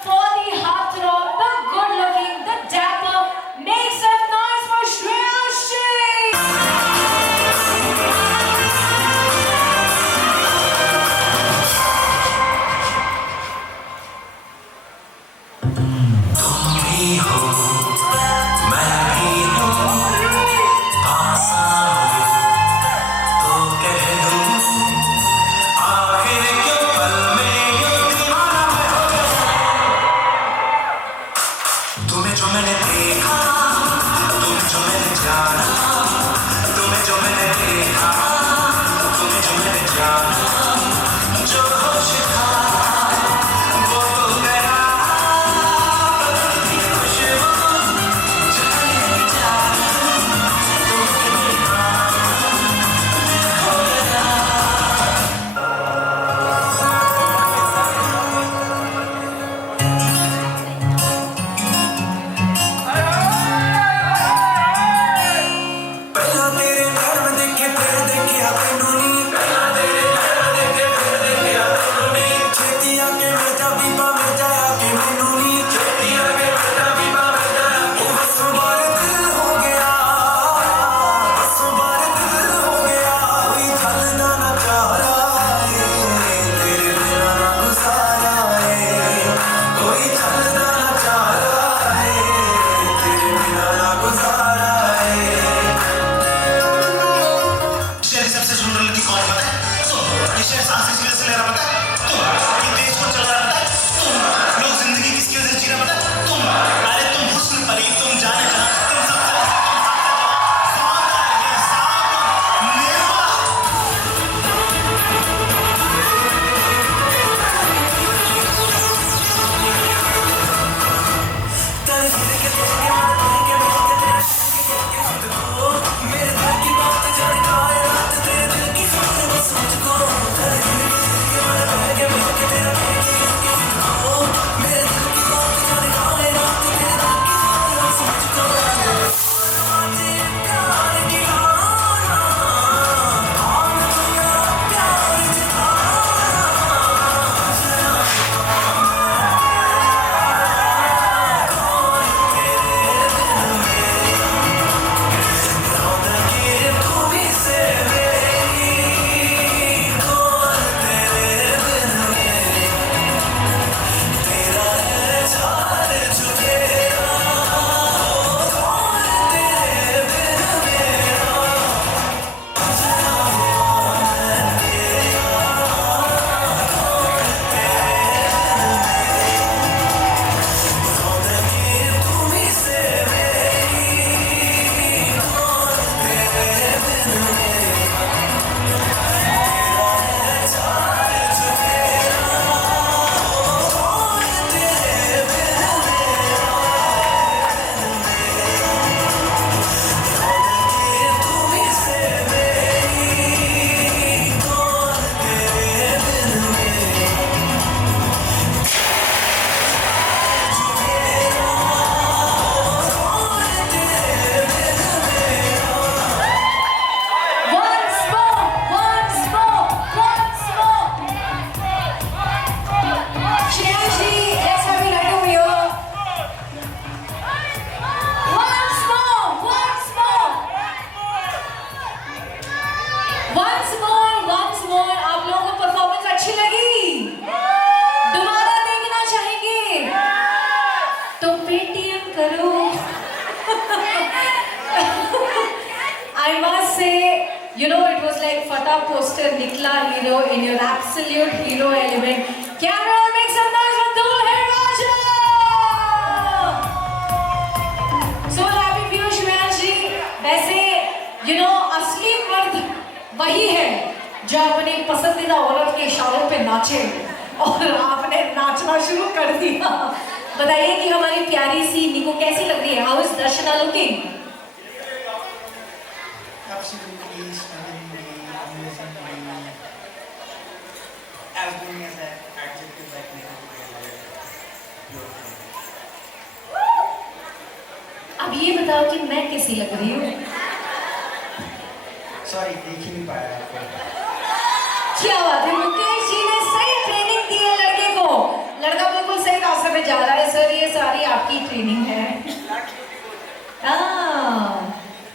for the heartthrob, the good looking, the dapper. Make some noise for Shreya Shri. पहला तेरे कर्म देखे फिर देखे You know, it was like Fatah poster, Nikla hero in your absolute hero element. Camera on, make some noise for Dulhan Raja! So happy for you, Shreyansh ji. वैसे, you know, असली मर्द वही है जो अपनी पसंदीदा औरत के इशारों पे नाचे और आपने नाचना शुरू कर दिया। बताइए कि हमारी प्यारी सी निको कैसी लग रही है? How is Darshana looking? Absolutely stunningly, amazingly, as good as that adjective that we have together. Beautiful. अब ये बताओ कि मैं कैसी लग रही हूँ? Sorry, देख ही नहीं पाया आपको। क्या बात है, मुकेश जी ने सही ट्रेनिंग दी है लड़के को। लड़का बिल्कुल सही रास्ते पे जा रहा है। सर, ये सारी आपकी ट्रेनिंग है।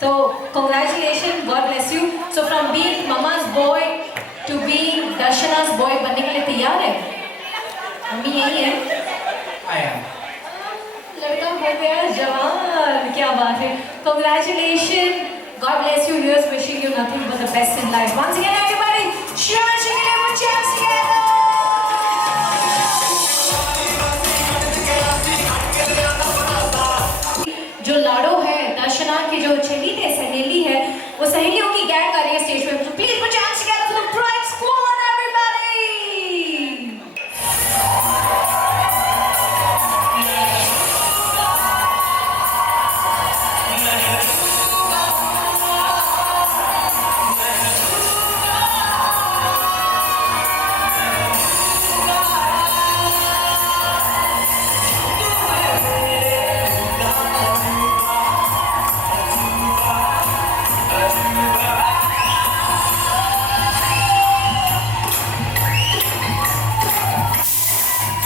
तो congratulations, God bless you. So from being mama's boy to being Darshana's boy बनने के लिए तैयार है? मम्मी यही है? I am. लड़का हो गया जवान, क्या बात है। Congratulations, God bless you. Here's wishing you nothing but the best in life. Once again, everybody, Shreyansh ji के लिए put your hands together. जो लाडो है, दर्शना की जो चहेली है, सहेली है, वो सहेलियों की गैंग आ रही है स्टेज पे। So please put your hands together for the Bright Squad, everybody.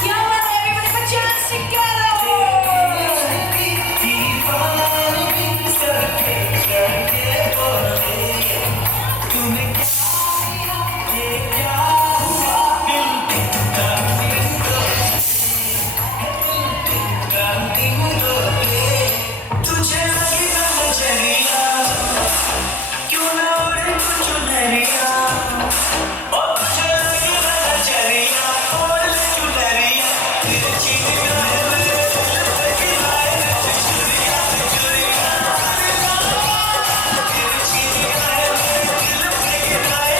क्या बात है, everybody put your hands together. तुझे लगी ना नजरिया क्यों ना उड़े कुछ लहरिया और तुझे लगी ना नजरिया और क्यों लहरिया तेरे चीज गाए मेरे लगी गाए चुरिया चुरिया तेरे चीज गाए मेरे लगी गाए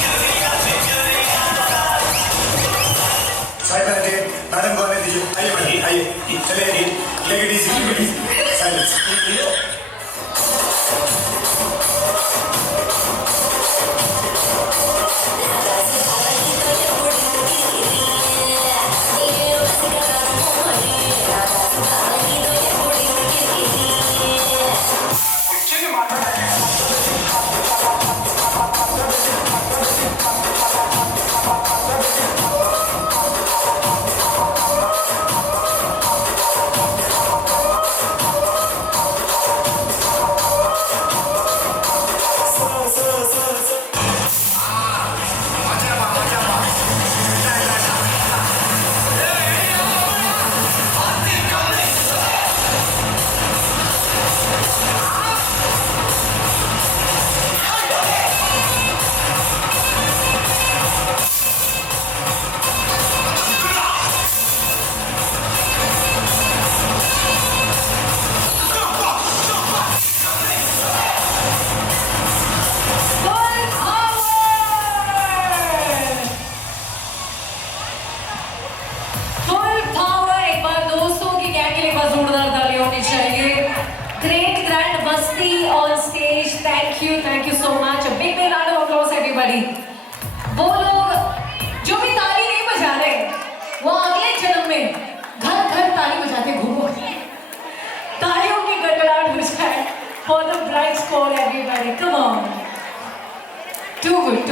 चुरिया चुरिया साइड पर रखिए, मैडम को आने दीजिए। आइए मैडम, आइए, चलिए, take it easy, silence. Full power, एक बार दोस्तों की गैंग के लिए बस जोरदार तालियां होनी चाहिए। Great grand मस्ती on stage. Thank you so much. A big round of applause everybody. वो लोग जो भी ताली नहीं बजा रहे, वो अगले जन्म में घर घर ताली बजाते घूमो। तालियों की गड़गड़ाहट हो जाए for the Bright Squad, everybody. Come on. Too good.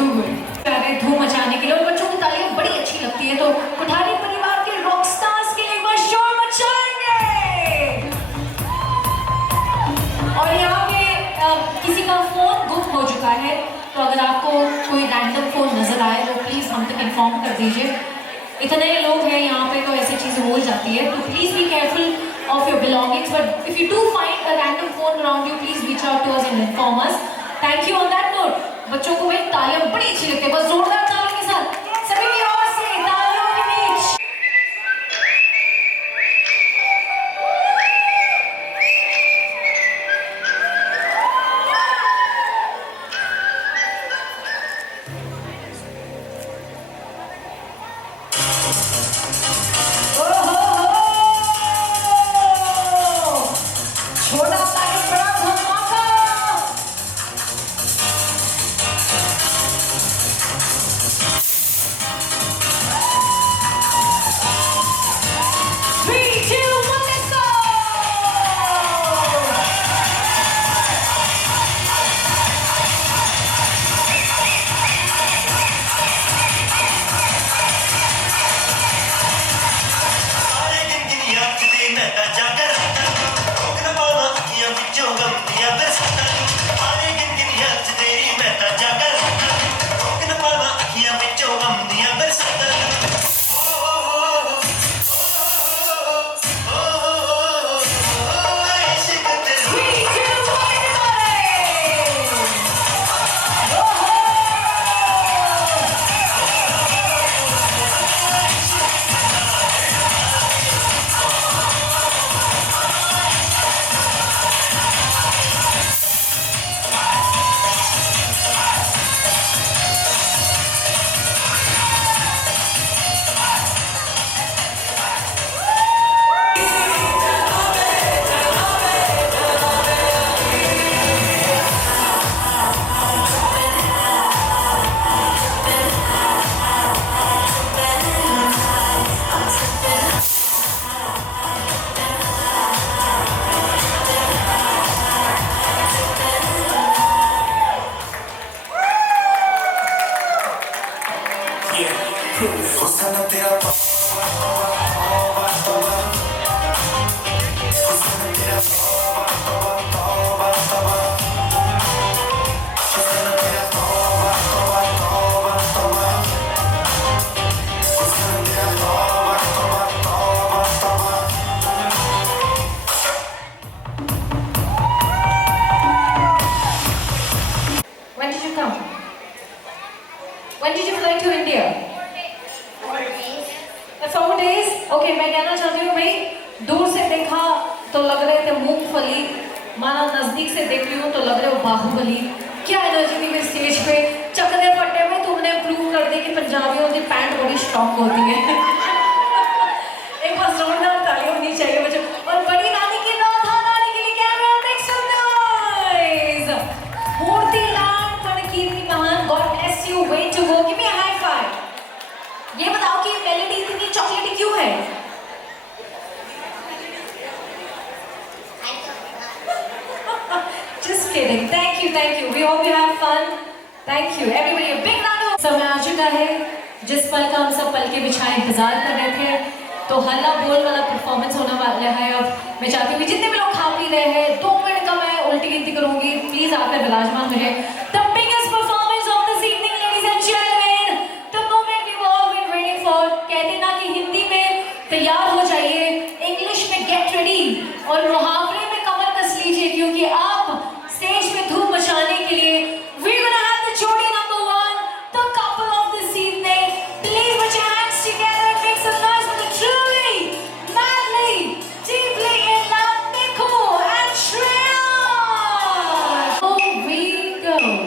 धूम मचाने के लिए, और बच्चों को तालियां बड़ी अच्छी लगती है, तो कोठारी परिवार के रॉक स्टार्स के लिए एक बार शोर मचाएंगे। और यहाँ पे किसी का फोन गुम हो चुका है, तो अगर आपको कोई रैंडम फोन नजर आए तो प्लीज हम तक इन्फॉर्म कर दीजिए। इतने लोग हैं यहाँ पे तो ऐसी चीज हो जाती है, तो please be careful of your belongings. But if you do find a random phone around you, please reach out to us and inform us. Thank you. On that note, बच्चों को भाई तालियां बड़ी अच्छी लगती है, बस जोरदार तालियों के साथ सभी की ओर से तालियों के बीच। छोटा पैकेट बड़ा धमाका। Three, two, one, let's go! ਸਾਰੇ ਜ਼ਿੰਦਗੀਆਂ ਚ ਦੇ ਮੈਂ ਤਾਂ ਜਾਗਰ ਰੋਕਣ ਪਾਵਾਂ ਅੱਖੀਆਂ ਵਿੱਚੋਂ ਗਮ ਦੀਆਂ ਬਰਸਾਤਾਂ ਸਾਰੇ ਜ਼ਿੰਦਗੀਆਂ ਚ ਤੇਰੀ ਮੈਂ ਤਾਂ ਜਾਗਰ ਰੋਕਣ ਪਾਵਾਂ ਅੱਖੀਆਂ ਵਿੱਚੋਂ ਗਮ ਦੀਆਂ ਬਰਸਾਤਾਂ ਇਸ਼ਕ ਤੇਰਾ Three, two, one, everybody! Oh-ho! हुस्न तेरा When did you come? When did you fly to India? 4 days? Okay, मैं कहना चाहती हूँ भाई, दूर से देखा तो लग रहे थे मूंगफली, माना नजदीक से देख रही हूँ तो लग रहे हो बाहुबली। क्या एनर्जी थी मेरे स्टेज पे, चकने पट्टे में तुमने प्रूव कर दी कि पंजाबियों की पैंट बड़ी स्ट्रॉन्ग होती है। एक बार जोरदार तालियां होनी चाहिए बच्चों। और बड़ी नानी की रात नानी के लिए camera make some noise. Murti Lal Phanakirti महान, God bless you, way to go, give me a high five. ये बताओ कि मेलेडी इतनी चॉकलेटी क्यों है? Just kidding. Thank you. We hope you have fun. Thank you. Everybody, a big round of समय आ चुका है जिस पल का हम सब पल के बिछाए इंतजार कर रहे थे, तो हल्ला बोल वाला परफॉर्मेंस होने वाला है। अब मैं चाहती हूँ कि जितने भी लोग खा पी रहे हैं 2 मिनट का मैं उल्टी गिनती करूंगी, प्लीज आकर विराजमान हो जाए। The biggest performance of this evening, ladies and gentlemen, the moment we've all been waiting for। कहते ना कि हिंदी में तैयार हो जाइए, इंग्लिश में गेट रेडी और मुहावरे में कमर कस लीजिए, क्योंकि आप स्टेज पे धूम मचाने के लिए we're gonna have the जोड़ी number 1, the couple of this evening. Please put your hands together and make some noise for the truly, madly, deeply in love Niku and Shreya. Here we go.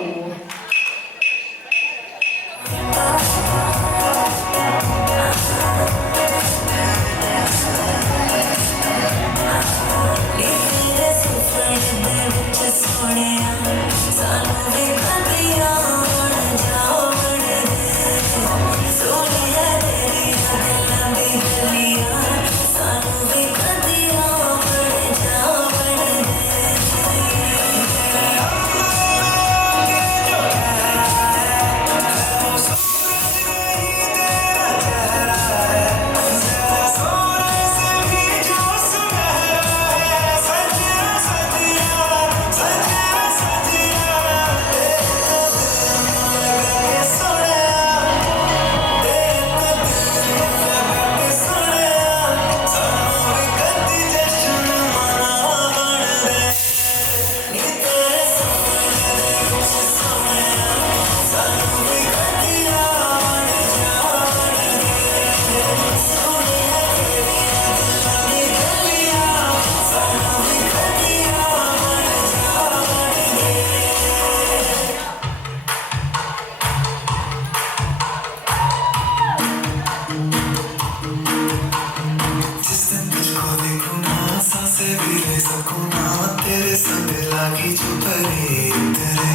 लागी जो परी तेरे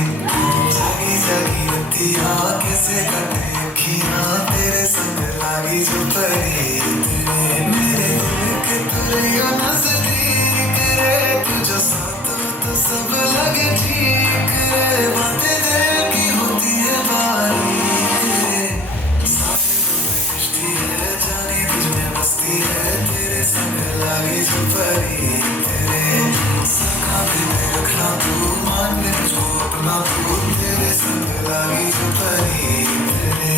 जागी जागी रतिया कैसे कटे अखियां तेरे संग लागी जो परी तेरे मेरे दिल के तुरिया नजदीक रे तू जो साथ हो तो सब लगे ठीक रे बातें दिल की होती है बारीक रे कश्ती है जाने तुझ में मस्ती है तेरे संग लागी जो परी तेरे सखा दिल में रखना तू मान ले मुझको अपना तू तेरे संग लागी जो परी तेरे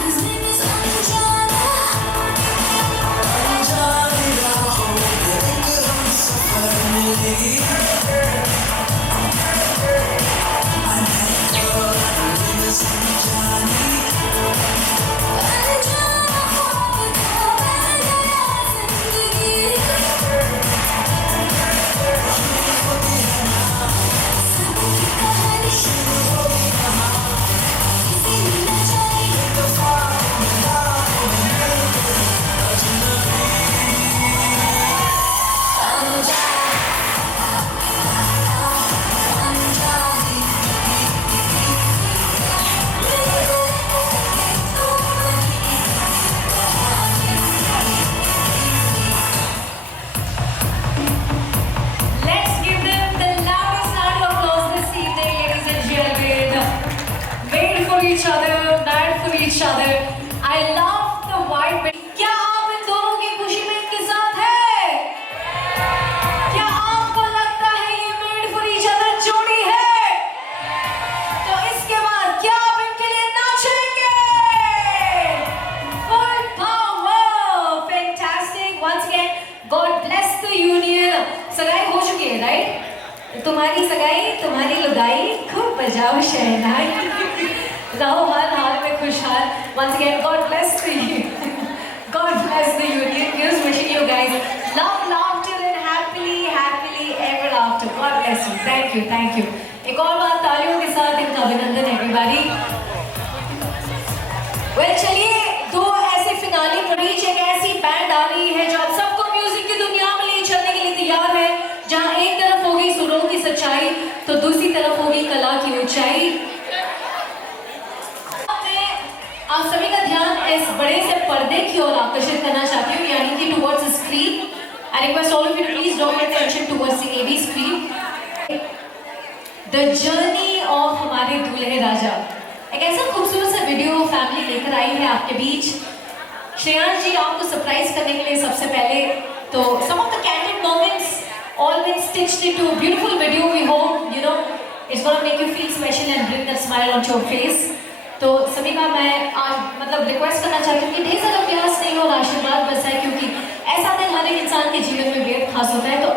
His name is Anjana. Anjana ख्वाब था मैं गया जिंदगी सबकी कहानी शुरू होगी कहाँ किसी ने न जाने Let's give them the loudest round of applause this evening, ladies and gentlemen. Made for each other, mad for each other. I love the white. क्या आप इन दोनों की खुशी में इनके साथ हैं? क्या आपको लगता है ये made for each other जोड़ी है? तो इसके बाद क्या आप इनके लिए नाचेंगे? Full power, fantastic. Once again, God bless the union. सगाई हो चुकी है, राइट? तुम्हारी सगाई, तुम्हारी लुगाई, खूब बजाओ शहनाई, रहो हर हाल में खुशहाल. Once again, God bless the God bless the union. Here's wishing you guys love, laughter, and happily ever after. God bless you. Thank you. एक और बार तालियों के साथ इनका अभिनंदन everybody. Well, चलिए दो ऐसे फिनाले प्रीच एक ऐसी बैंड आ रही है जो आप सबको म्यूजिक की दुनिया में ले चलने के लिए तैयार है, जहां एक तरफ होगी सुरों की सच्चाई तो दूसरी तरफ होगी कला की ऊंचाई. आप सभी का ध्यान इस बड़े से पर्दे की ओर आकर्षित करना चाहती हूँ, यानी कि towards the screen. I request all of you to please draw your attention towards the AB screen. The journey of हमारे दूल्हे राजा एक ऐसा खूबसूरत सा वीडियो फैमिली लेकर आई है आपके बीच. श्रेयांश जी आपको सरप्राइज करने के लिए सबसे पहले तो some of the candid moments all been stitched into a beautiful video. We hope it's going to make you feel special and bring that smile onto your face. तो सभी का मैं आज रिक्वेस्ट करना चाहती हूँ कि ढेर सारा प्यार स्नेह और आशीर्वाद बरसाए, क्योंकि ऐसा दिन हर एक इंसान के जीवन में बेहद खास होता है. तो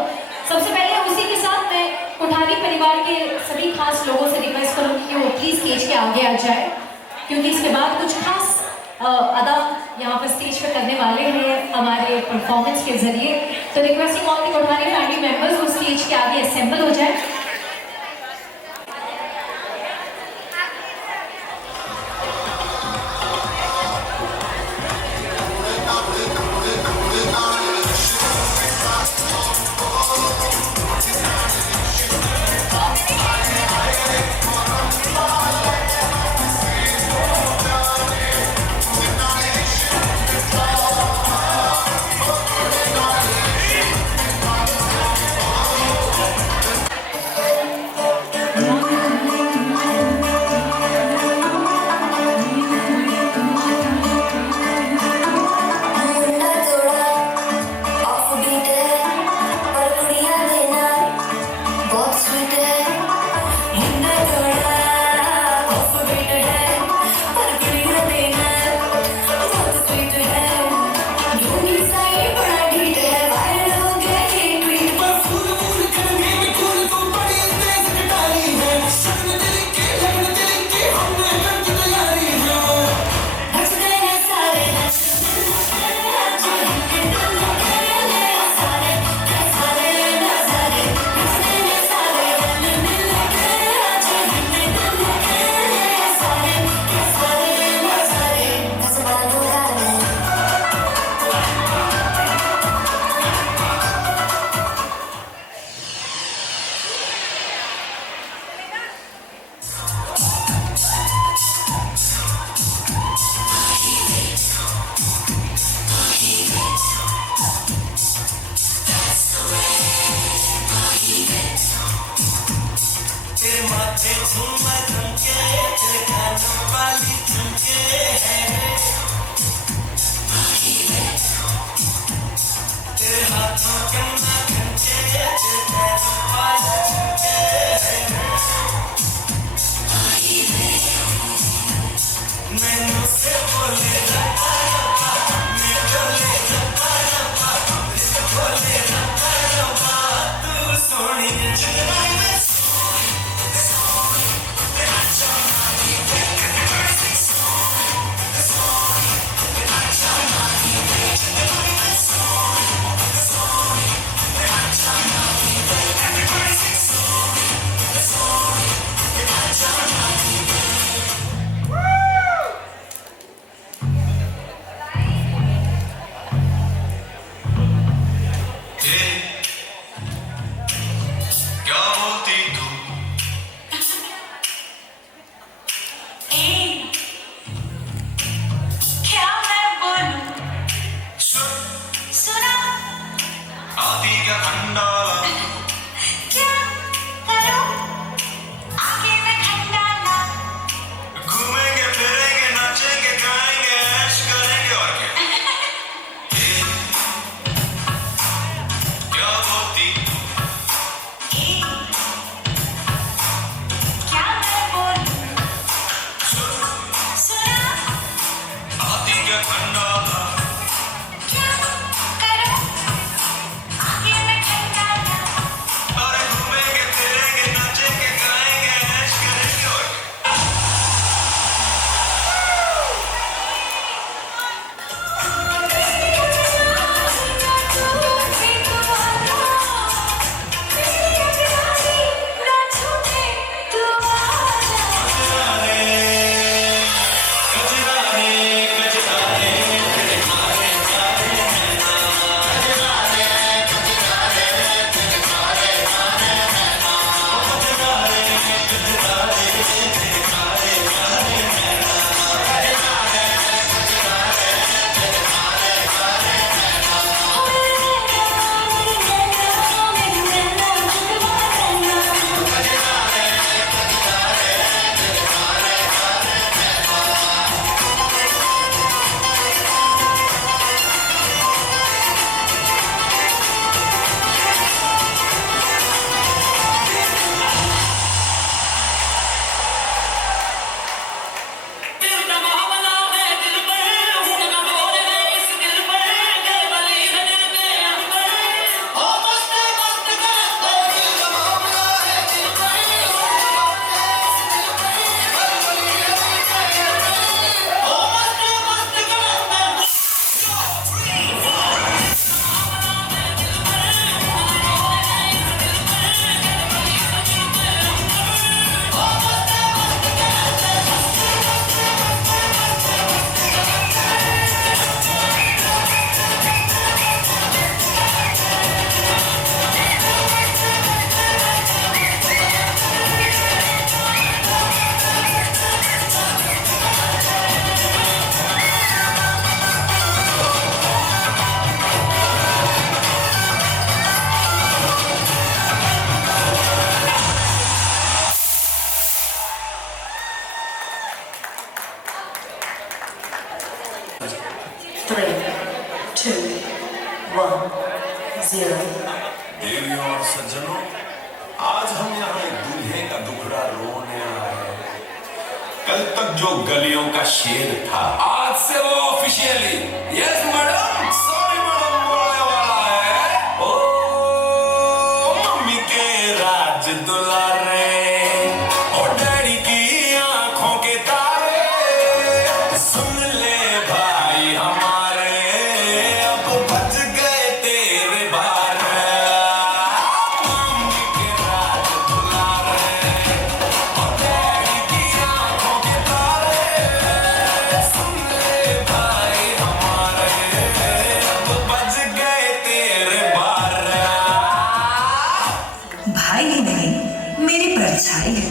सबसे पहले उसी के साथ मैं कोठारी परिवार के सभी खास लोगों से रिक्वेस्ट करूँगी कि वो प्लीज स्टेज के आगे आ जाए, क्योंकि इसके बाद कुछ खास अदा यहाँ पर स्टेज पे करने वाले हैं हमारे परफॉर्मेंस के जरिए. तो requesting all the Kothari family members वो स्टेज के आगे असेंबल हो जाए. सुन मैं थमके तेरे कानों वाली झुमके है तेरे हाथों के ना खंचे तेरे पैरों वाले झुमके है मैनू से बोले रब्बा रब्बा मैं बोले रब्बा रब्बा मैं बोले रब्बा रब्बा तू सोनी चुराई में क्या बोलती तू क्या मैं बोलूं सुना आदि का खंडाला क्या करूं आगे में खंडाला घूमेंगे फिरेंगे नाचेंगे गाएंगे ऐश करेंगे और क्या बोलती क्या मैं बोलूं सुना आदि का खंडाला क्या करूं आगे में खंडाला अरे घूमेंगे फिरेंगे नाचेंगे गाएंगे ऐश करेंगे और देवियों और सज्जनों, आज हम यहाँ एक दूल्हे का दुखड़ा रोने आए हैं। कल तक जो गलियों का शेर था, आज से वो officially yes madam sorry madam बोलने वाला है। ओ मम्मी के राज दुलारे और डैडी की आंखों के तारे, सुन ले भाई हमारे अब बच गए तेरे बारे। मम्मी के राज दुलारे और डैडी की आंखों के तारे, सुन ले भाई हमारे अब बच गए तेरे बारे। भाई ही नहीं मेरी परछाई है,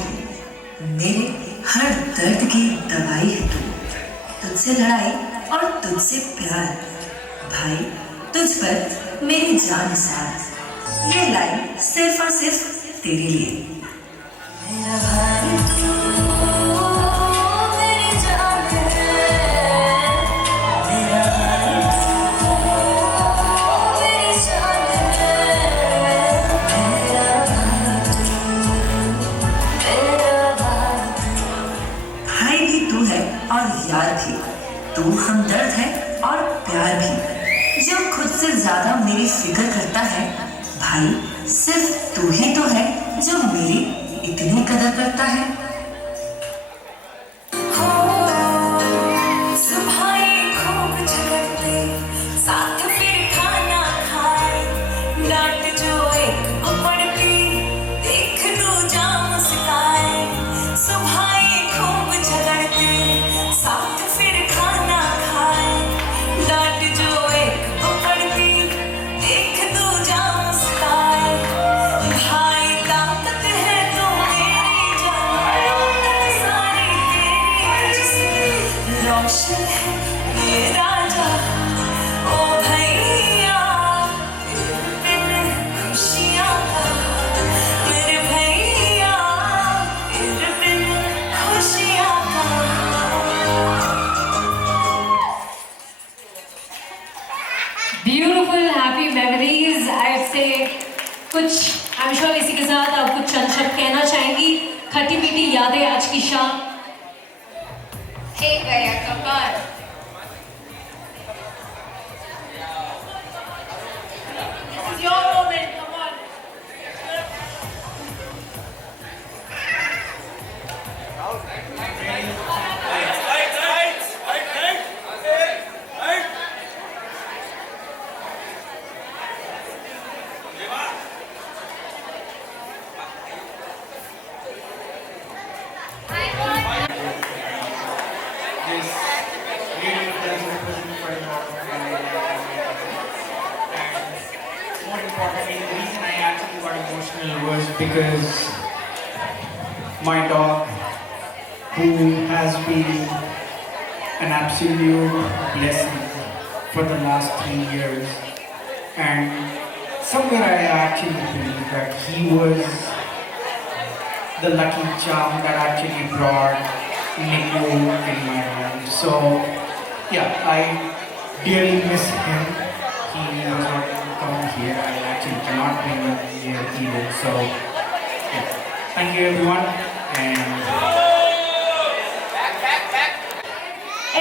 मेरे हर दर्द की दवाई है तू। तुझसे लड़ाई और तुझसे प्यार, भाई तुझ पर मेरी जान सार। ये लाइन सिर्फ और सिर्फ तेरे लिए। मेरा भाई मेरी जान है मेरा मेरी जान है मेरा भाई भी तू है और यार भी, तू हमदर्द है और प्यार भी, जो खुद से ज्यादा मेरी फिक्र करता है। भाई सिर्फ तू ही तो है जो मेरी इतनी कदर करता है। सुबह ये खूब झगड़ते साथ फिर खाना खाए डांट जो एक को पड़ती देख तू जा मुस्काए सुबह ये खूब झगड़ते साथ फिर खाना खाए डांट जो एक को पड़ती देख तू जा मुस्काए भाई ताकत है तू मेरी जान सारी तेरी जिसमें रोशन है ये राजा ओ भैया तेरे बिन खुशियाँ का मेरे भैया तेरे बिन खुशियाँ का ब्यूटीफुल हैप्पी मेमोरीज आई से कुछ आई एम श्योर इसी के साथ आप कुछ चंद शब्द कहना चाहेंगी। खट्टी मीठी यादें आज की शाम। हे गया कपार This is your moment, come on. This really does represent for a lot of and more importantly, the reason I actually got emotional was because my dog, who has been an absolute blessing for the last 3 years, and somewhere I actually believe that he was the lucky charm that actually brought Nico in my home. So yeah, I dearly miss him. He was not able to come here. I actually cannot bring him here either. So yeah, thank you everyone and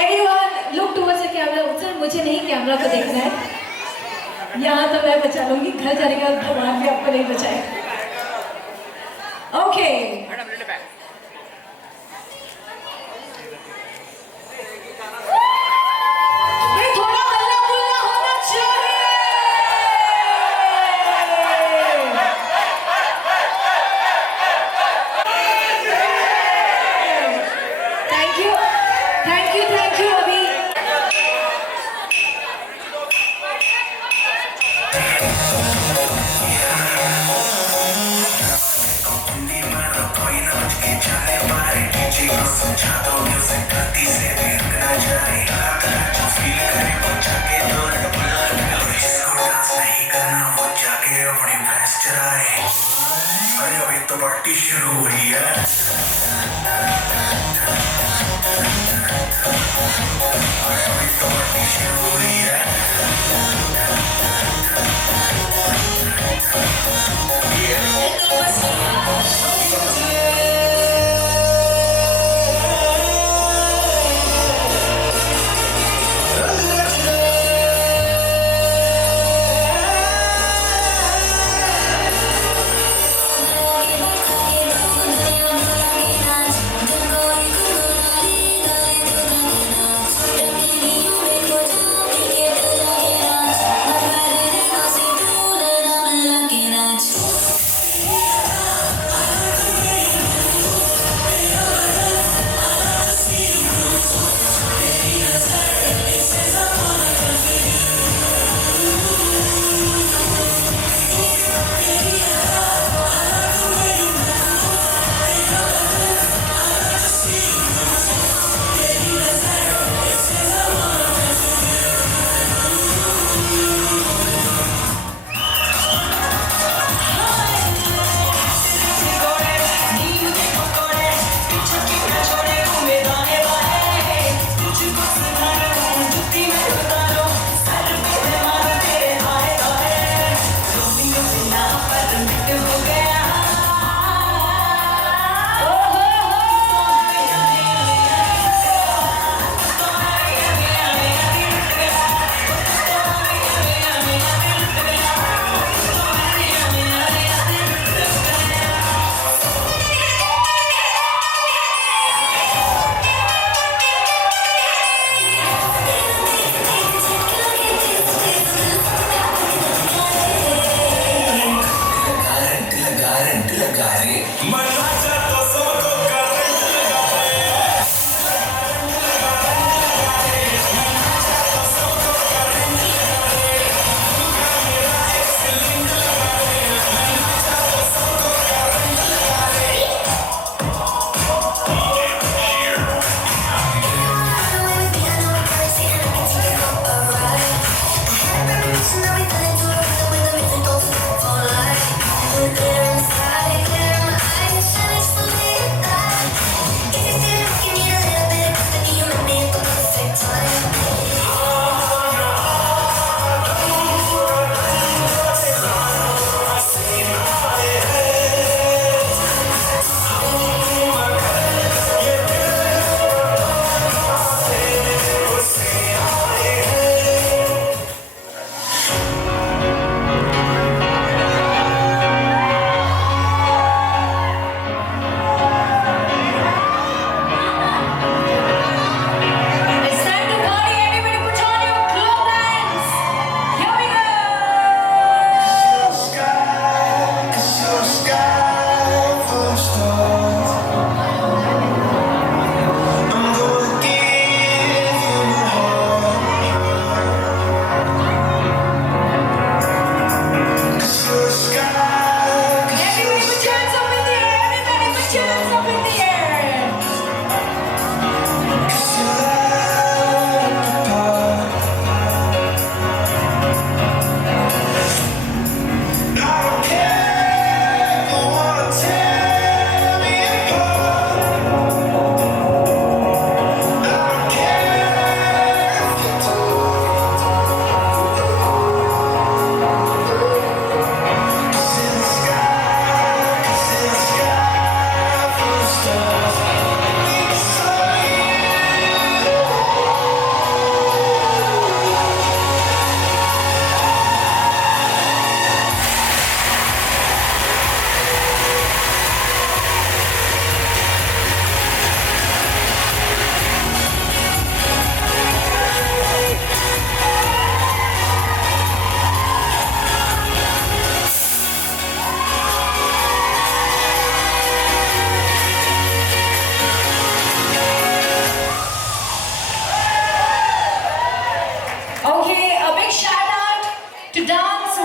Everyone look towards the camera. Sir मुझे नहीं camera को देखना है। यहाँ तो मैं बचा लूंगी, घर जाने के बाद भगवान भी आपको नहीं बचाए। ओके थोड़ा हल्ला गुल्ला होना चाहिए। Thank you thank you thank you अभी अरे अभी तो पार्टी शुरू हो रही है। अभी तो पार्टी शुरू हो रही है।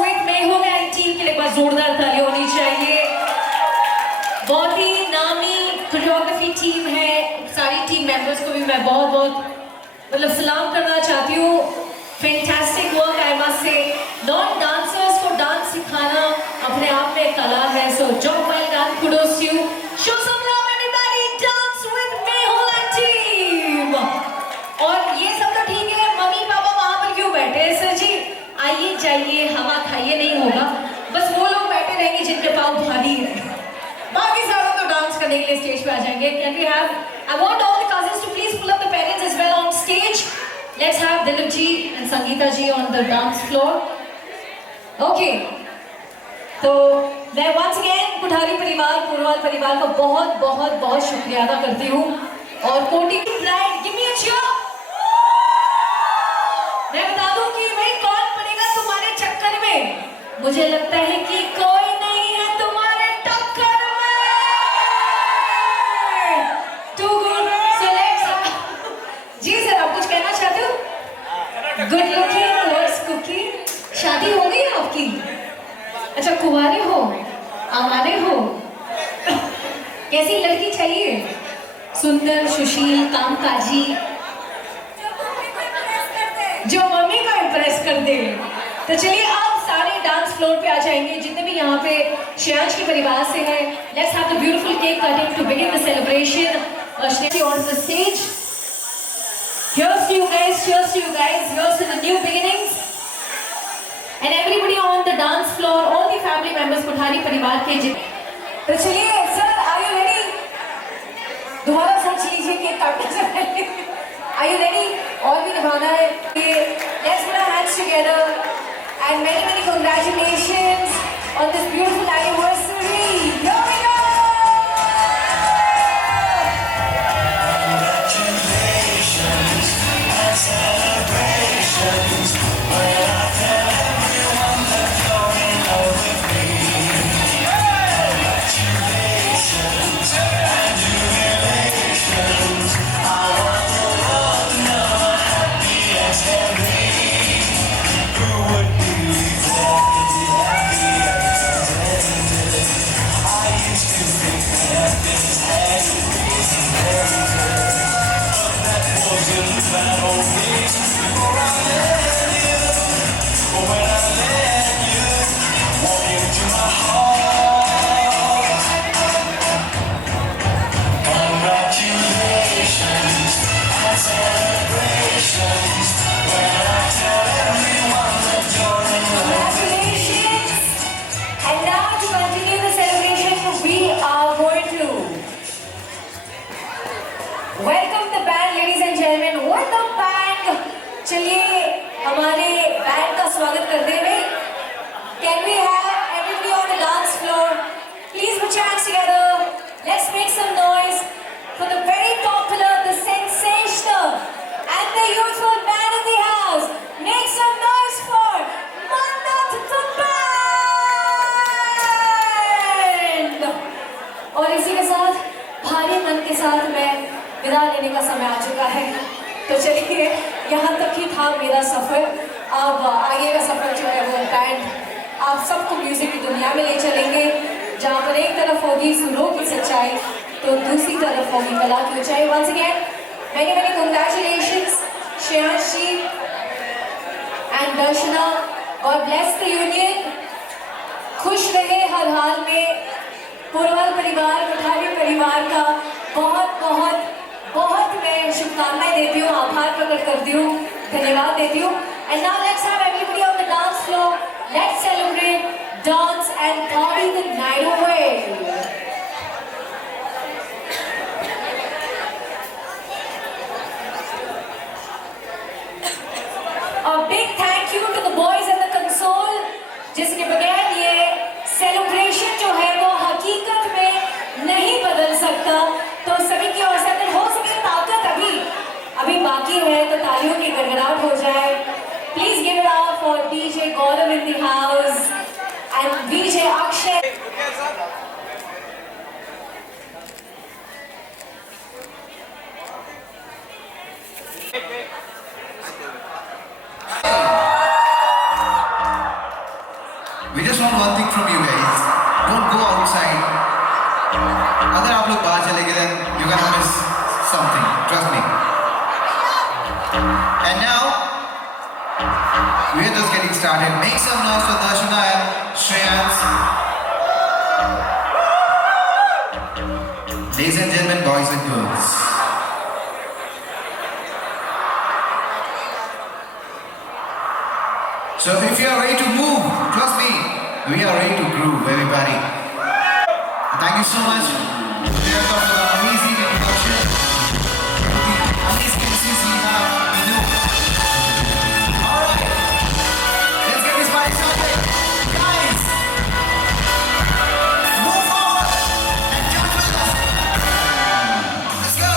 with Mehul and team के लिए एक बार जोरदार ताली होनी चाहिए। बहुत ही नामी कोरियोग्राफी टीम है, सारी टीम मेंबर्स को भी मैं बहुत बहुत सलाम करना चाहती हूँ। Fantastic work I must say. Non dancers को डांस सिखाना अपने आप में कला है, so job well done, kudos to you. Show some love everybody, dance with Mehul and team. और ये सब तो ठीक है, मम्मी पापा वहां पर क्यों बैठे हैं? सर जी आइए जाइए, हवा खाइए नहीं होगा, बस वो लोग बैठे रहेंगे जिनके पाँव भारी है। बाकी सारे तो डांस करने के लिए स्टेज पे आ जाएंगे। Can we have? I want all the cousins to please pull up the parents as well on stage. Let's have Dilip ji and Sangeeta ji on the dance floor. Okay. तो मैं once again Kuthari परिवार, पुरवाल परिवार का बहुत बहुत बहुत शुक्रिया अदा करती हूँ। और कोटी की bride, give me a cheer. मैं बता दूँ कि भाई कौन पड़ेगा तुम्हारे चक्कर में? मुझे लगता है कि कोई नहीं है तुम्हारे टक्कर में। Too good. So let's जी सर, आप कुछ कहना चाहते हो? Good looking, what's cooking? शादी हो गई आपकी? अच्छा कुंवारे हो, आवारे हो? कैसी लड़की चाहिए? सुंदर, सुशील, कामकाजी, जो मम्मी को इम्प्रेस कर दे। तो चलिए आप सारे डांस फ्लोर पे आ जाएंगे, जितने भी यहाँ पे श्रेयांश के परिवार से हैं। Let's have the beautiful cake cutting to begin the celebration on the stage. Here's to you guys, here's to you guys, here's to the new beginnings. And everybody on the dance floor, all the family members Kuthari परिवार के तो चलिए sir, are you ready? दोबारा सोच लीजिए cake काटने से पहले। Are you ready? और भी निभाना है। Let's put our hands together and many many congratulations on this beautiful anniversary. Here we go. Welcome the band, ladies and gentlemen. What the band? चलिए हमारे बैंड का स्वागत करते हुए Can we have everybody on the dance floor? Please put your hands together. Let's make some noise for the very popular, the sensational, and the youthful band in the house. Make some noise for Mannat the band. और इसी के साथ भारी मन के साथ मैं विदा लेने का समय आ चुका है। तो चलिए, यहाँ तक ही था मेरा सफ़र। अब आगे का सफ़र जो है वो बैंड आप सबको म्यूज़िक की दुनिया में ले चलेंगे, जहाँ पर एक तरफ होगी सुरों की सच्चाई तो दूसरी तरफ होगी कला की ऊंचाई। Once again many many congratulations Shreyansh ji and Darshana. God bless the union. खुश रहे हर हाल में। पुरवाल परिवार, कुठारी परिवार का बहुत बहुत बहुत मैं शुभकामनाएं देती हूँ, आभार प्रकट करती हूँ, धन्यवाद देती हूँ। And now let's have everybody on the dance floor. Let's celebrate, dance and party the night away. A big thank you to the boys at the console, जिसके बगैर ये celebration जो है वो हकीकत में नहीं बदल सकता। तो सभी की ओर से अगर हो सके ताकत अभी बाकी है तो तालियों की गड़गड़ाहट हो जाए। Please give it up for DJ Gaurav in the house and DJ Akshay. We just want one thing from you guys. Don't go outside. अगर आप लोग बाहर चले गए, then you're gonna miss something. Trust me. And now we're just getting started. Make some noise for Darshana and Shreyans. Ladies and gentlemen, boys and girls. So if you are ready to move, trust me, we are ready to groove, everybody. Thank you so much. We are talking about amazing introduction. Amazing MCs we have, we know. Alright, let's get this party started. Guys, move forward and dance with us. Let's go.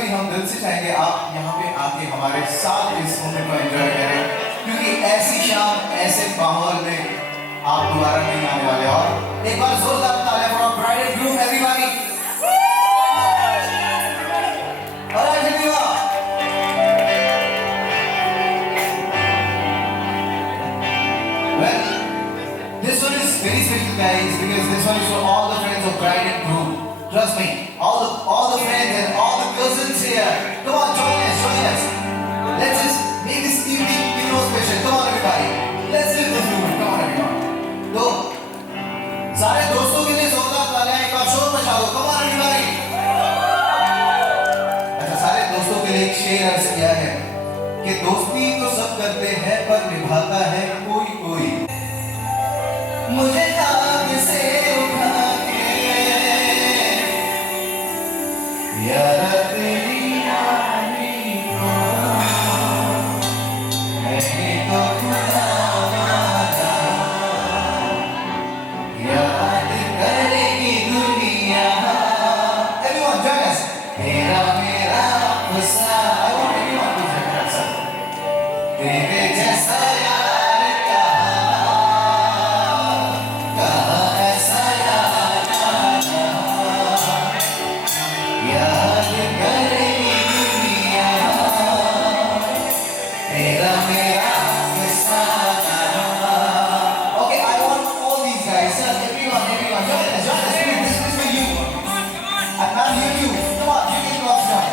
भी हम दिल से चाहेंगे आप यहाँ पे आके हमारे साथ इस मोमेंट को एंजॉय करें, क्योंकि ऐसी शाम ऐसे माहौल में आप दोबारा नहीं आने वाले। और एक बार जोरदार तालियां for bride and groom everybody. Alright everyone, well, this one is very special, guys, because this one is for all the friends of bride and groom. Trust me, all the friends and all the cousins here. Come on, join us. Let's just make this evening even more special. Come on, everybody. Let's live this moment. Come on, everyone. तो सारे दोस्तों के लिए जोरदार तालियां एक बार शोर मचा दो। Come on, everybody. अच्छा, सारे दोस्तों के लिए एक शेर अर्ज किया है कि दोस्ती तो सब करते हैं पर निभाता है कोई कोई। मुझे आग से उठा के यार तेरी यारी को मैंने तो खुदा माना, याद करेगी दुनिया। Everyone join us. तेरा मेरा गुस्सा, I want everyone to join us. तेरे जैसा यार कहाँ ऐसा यार याद करेगी दुनिया, तेरा मेरा फसाना। Okay, I want all these guys, sir, everyone, join us, this is for you. I'm here you. Come on, you can go outside.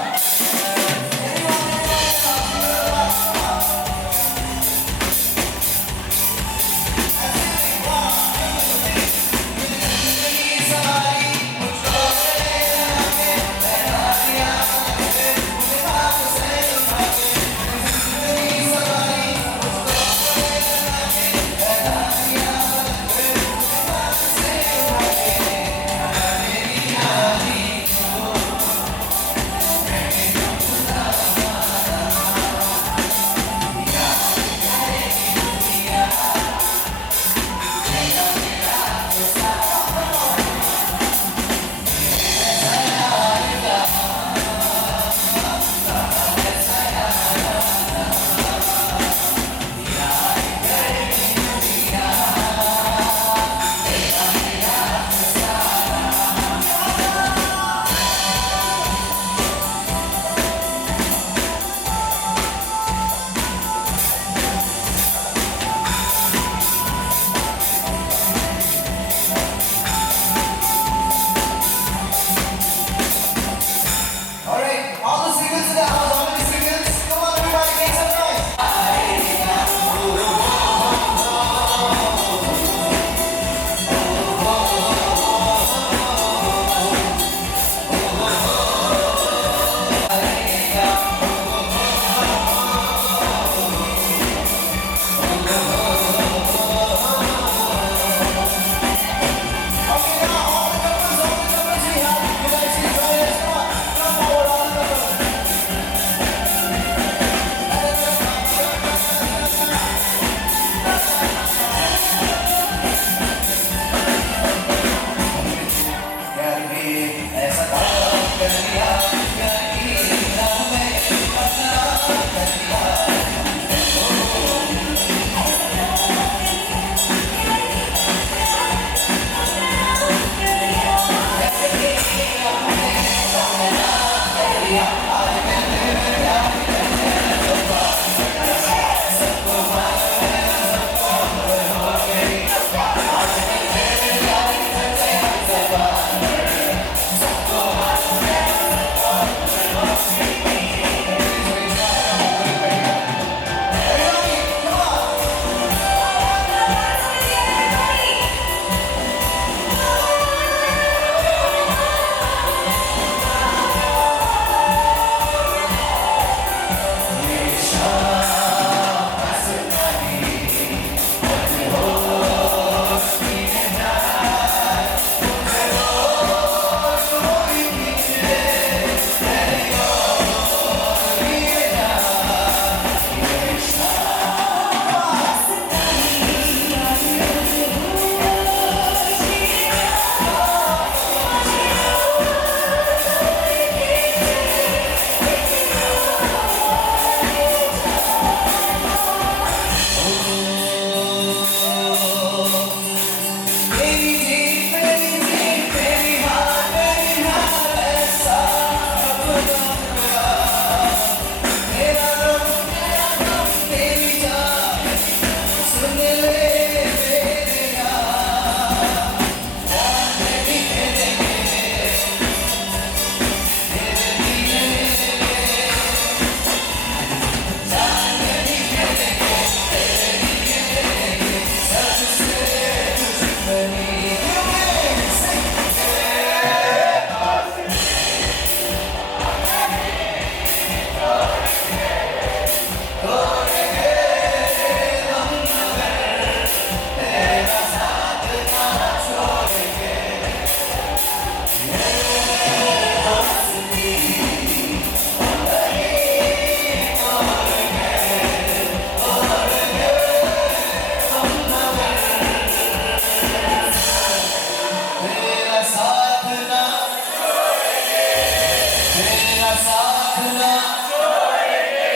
मेरा साथ ना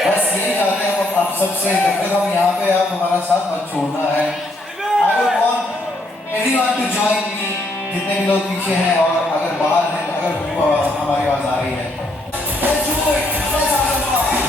बस यही चाहते हैं हम आप सबसे, जब तक हम यहाँ पे आप हमारा साथ मत छोड़ना है। I would want everyone to join me, जितने भी लोग पीछे हैं और अगर बाहर हैं, अगर हमारी आवाज आ रही है। Let's do it. Let's have some fun.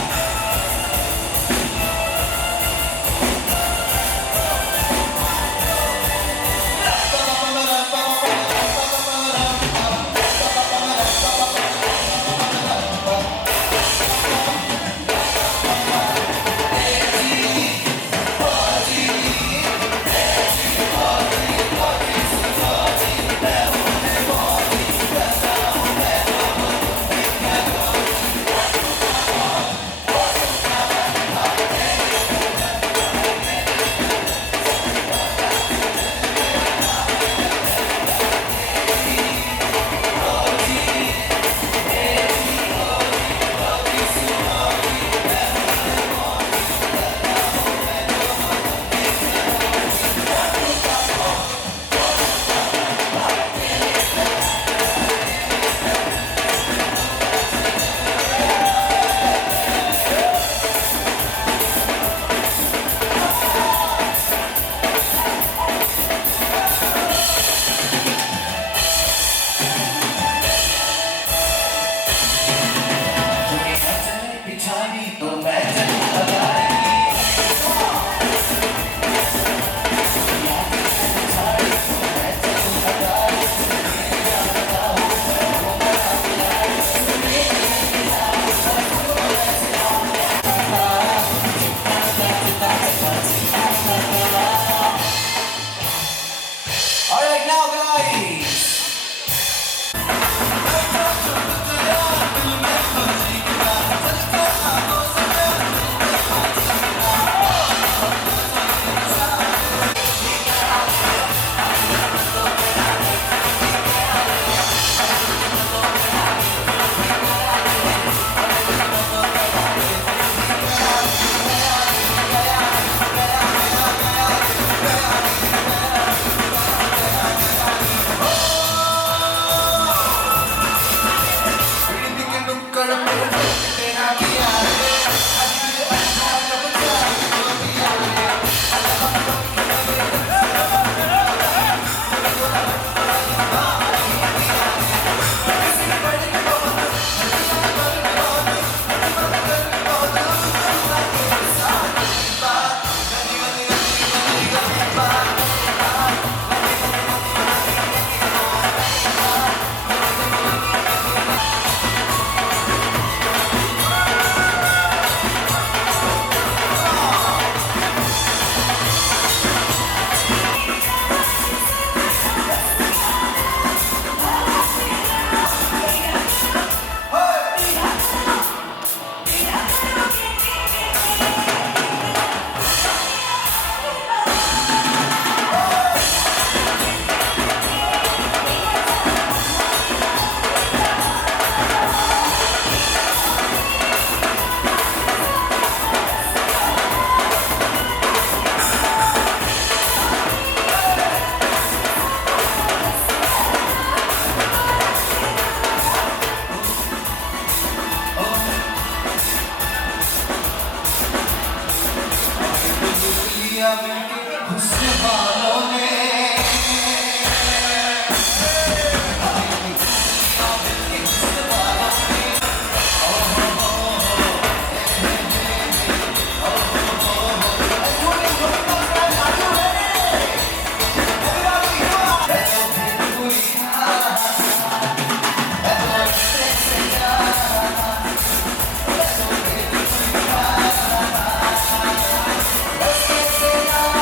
Let's get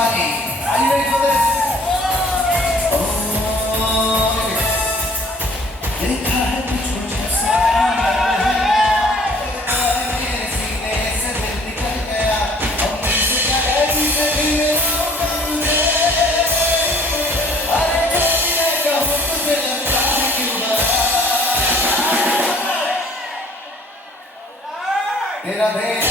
Deewani. Are you ready for this? देखा है तुझको जैसा मेरे सीने से दिल निकल गया और मुझसे क्या ऐसी से दिल अरे जो मैं कहूँ तुझे लगता है क्यों तेरा भेद